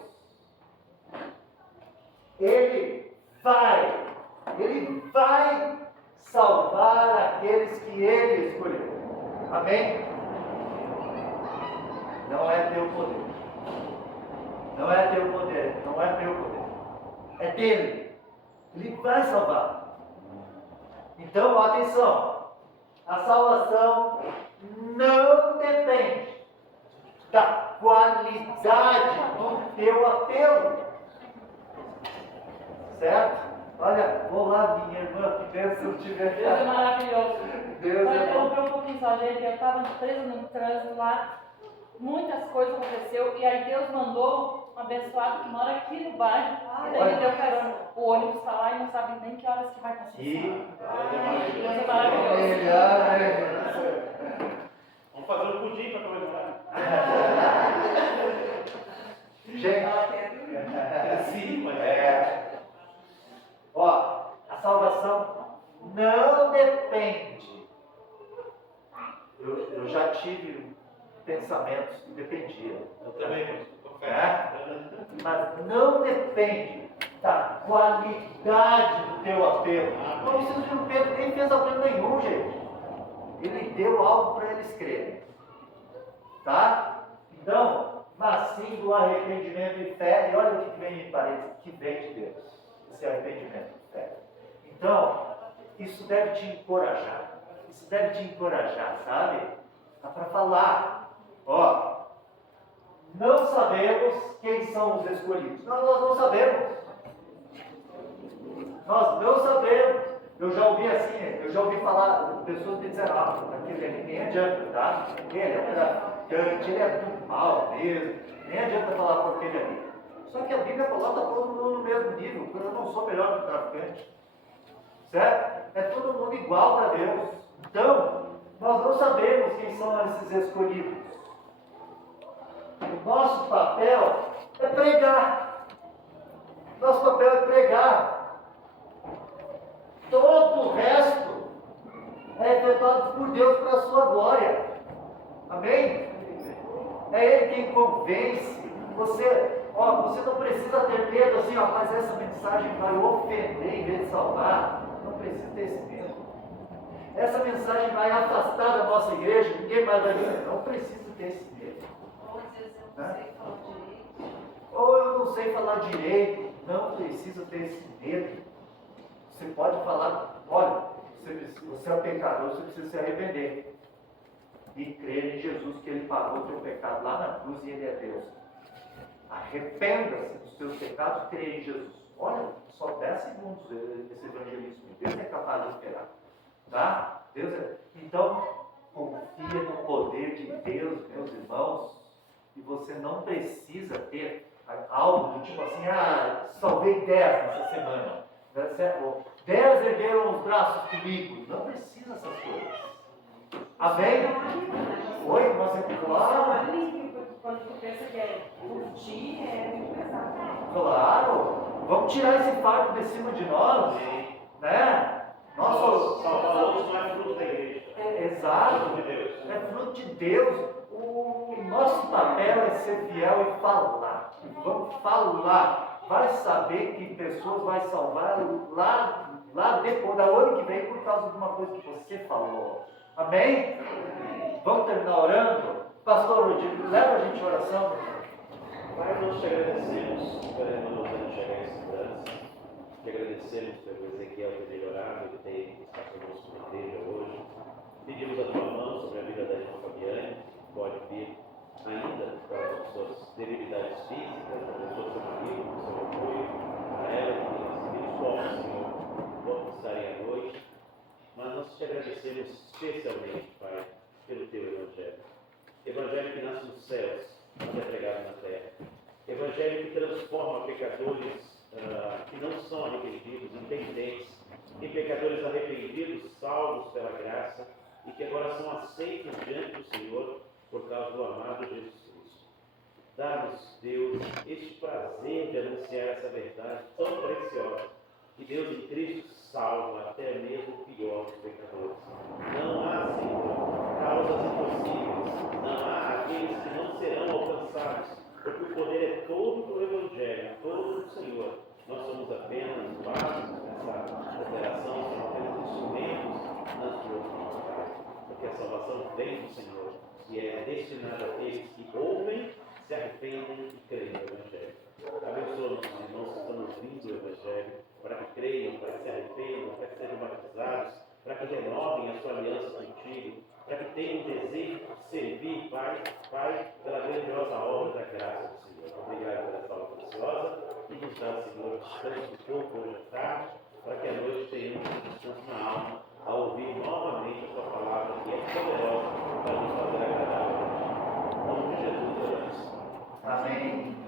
Ele vai salvar aqueles que Ele escolheu. Amém? Não é teu poder. Não é teu poder. Não é meu poder. É dele. Ele vai salvar. Então, atenção. A salvação não depende da qualidade do teu apelo. Certo? Olha, vou lá, minha irmã, que bênção te ver. Deus é maravilhoso. Deus Só é bom. interromper um pouquinho só, gente. Eu estava presa no trânsito lá, muitas coisas aconteceu e aí Deus mandou um abençoado que mora aqui no bairro. E daí ele deu carona. O ônibus está lá e não sabe nem que horas que vai conseguir. Deus é maravilhoso. Vamos fazer um pudim para comemorar. Gente, Sim, mas ó, a salvação não depende. Eu já tive pensamentos que dependiam. eu também, Mas não depende da qualidade do teu apelo. Não precisa de um Pedro, nem fez apelo nenhum, gente. Ele deu algo para eles crerem. Tá? Então, mas sim do arrependimento e fé. E olha o que vem em parênteses, que vem de Deus. Esse arrependimento e fé. Então, isso deve te encorajar. Isso deve te encorajar, sabe? Dá para falar. Ó, não sabemos quem são os escolhidos. Nós não sabemos. Nós não sabemos. Eu já ouvi assim, eu já ouvi falar, pessoas me dizendo, aquele ali nem adianta, tá? Ele é um traficante, ele é do mal mesmo, nem adianta falar por aquele ali. Só que a Bíblia coloca todo mundo no mesmo nível, porque eu não sou melhor que o traficante. Certo? É todo mundo igual para Deus. Então, nós não sabemos quem são esses escolhidos. O nosso papel é pregar. Nosso papel é pregar. Todo o resto é efetuado por Deus para a sua glória. Amém? É Ele quem convence. Você não precisa ter medo assim, mas essa mensagem vai ofender em vez de salvar. Não precisa ter esse medo. Essa mensagem vai afastar da nossa igreja, ninguém mais vai vir. Não precisa ter esse medo. Ou eu não sei falar direito. Não precisa ter esse medo. Você pode falar, olha, você é um pecador, você precisa se arrepender. E crer em Jesus, que Ele pagou o teu pecado lá na cruz e Ele é Deus. Arrependa-se dos teus pecados e crê em Jesus. Olha, só 10 segundos esse evangelismo. Deus é capaz de esperar. Tá? Deus é... Então, confia no poder de Deus, meus irmãos. E você não precisa ter algo do tipo assim, salvei 10 nessa semana. 10 ergueram os braços comigo. Não precisa dessas coisas. Amém? Oi? Mas é claro. Quando tu pensa que é curtir, é muito pesado. Claro. Vamos tirar esse fardo de cima de nós. Né? Nossa, salvar outros não é fruto da igreja. Exato. É fruto de Deus. É fruto de Deus. O nosso papel é ser fiel e falar. Vamos falar. Vai saber que pessoas vai salvar lá depois, da ano que vem, por causa de uma coisa que você falou. Amém? Vamos terminar orando? Pastor Rodrigo, leva a gente à oração. Pai, nós te agradecemos por nos chegar em segurança. Te agradecemos pelo Ezequiel ter melhorado e ter estado conosco na igreja hoje. Pedimos a tua mão sobre a vida da irmã Fabiane, especialmente, Pai, pelo Teu Evangelho. Evangelho que nasce nos céus e é pregado na terra. Evangelho que transforma pecadores que não são arrependidos, impendentes, e pecadores arrependidos, salvos pela graça, e que agora são aceitos diante do Senhor por causa do amado Jesus Cristo. Dá-nos, Deus, este prazer de anunciar essa verdade tão preciosa, que Deus em Cristo salva até mesmo o pior dos pecadores. Não há, Senhor, causas impossíveis, não há aqueles que não serão alcançados, porque o poder é todo do Evangelho, todo do Senhor. Nós somos apenas vasos dessa operação, somos apenas instrumentos nas tuas mãos, Pai. Porque a salvação vem do Senhor e é destinada àqueles que ouvem, se arrependem e creem no Evangelho. Abençoa nossos irmãos que estão ouvindo o Evangelho, para que creiam, para que se arrependam, para que sejam batizados, para que renovem a sua aliança contigo, para que tenham desejo de servir, Pai, pela grandiosa obra da graça do Senhor. Obrigado pela palavra preciosa e nos dá, Senhor, descanso do corpo hoje à tarde, para que à noite tenhamos descanso na alma, a ouvir novamente a Sua palavra, que é poderosa para nos fazer agradável a Ti. Em nome de Jesus, oramos. Amém.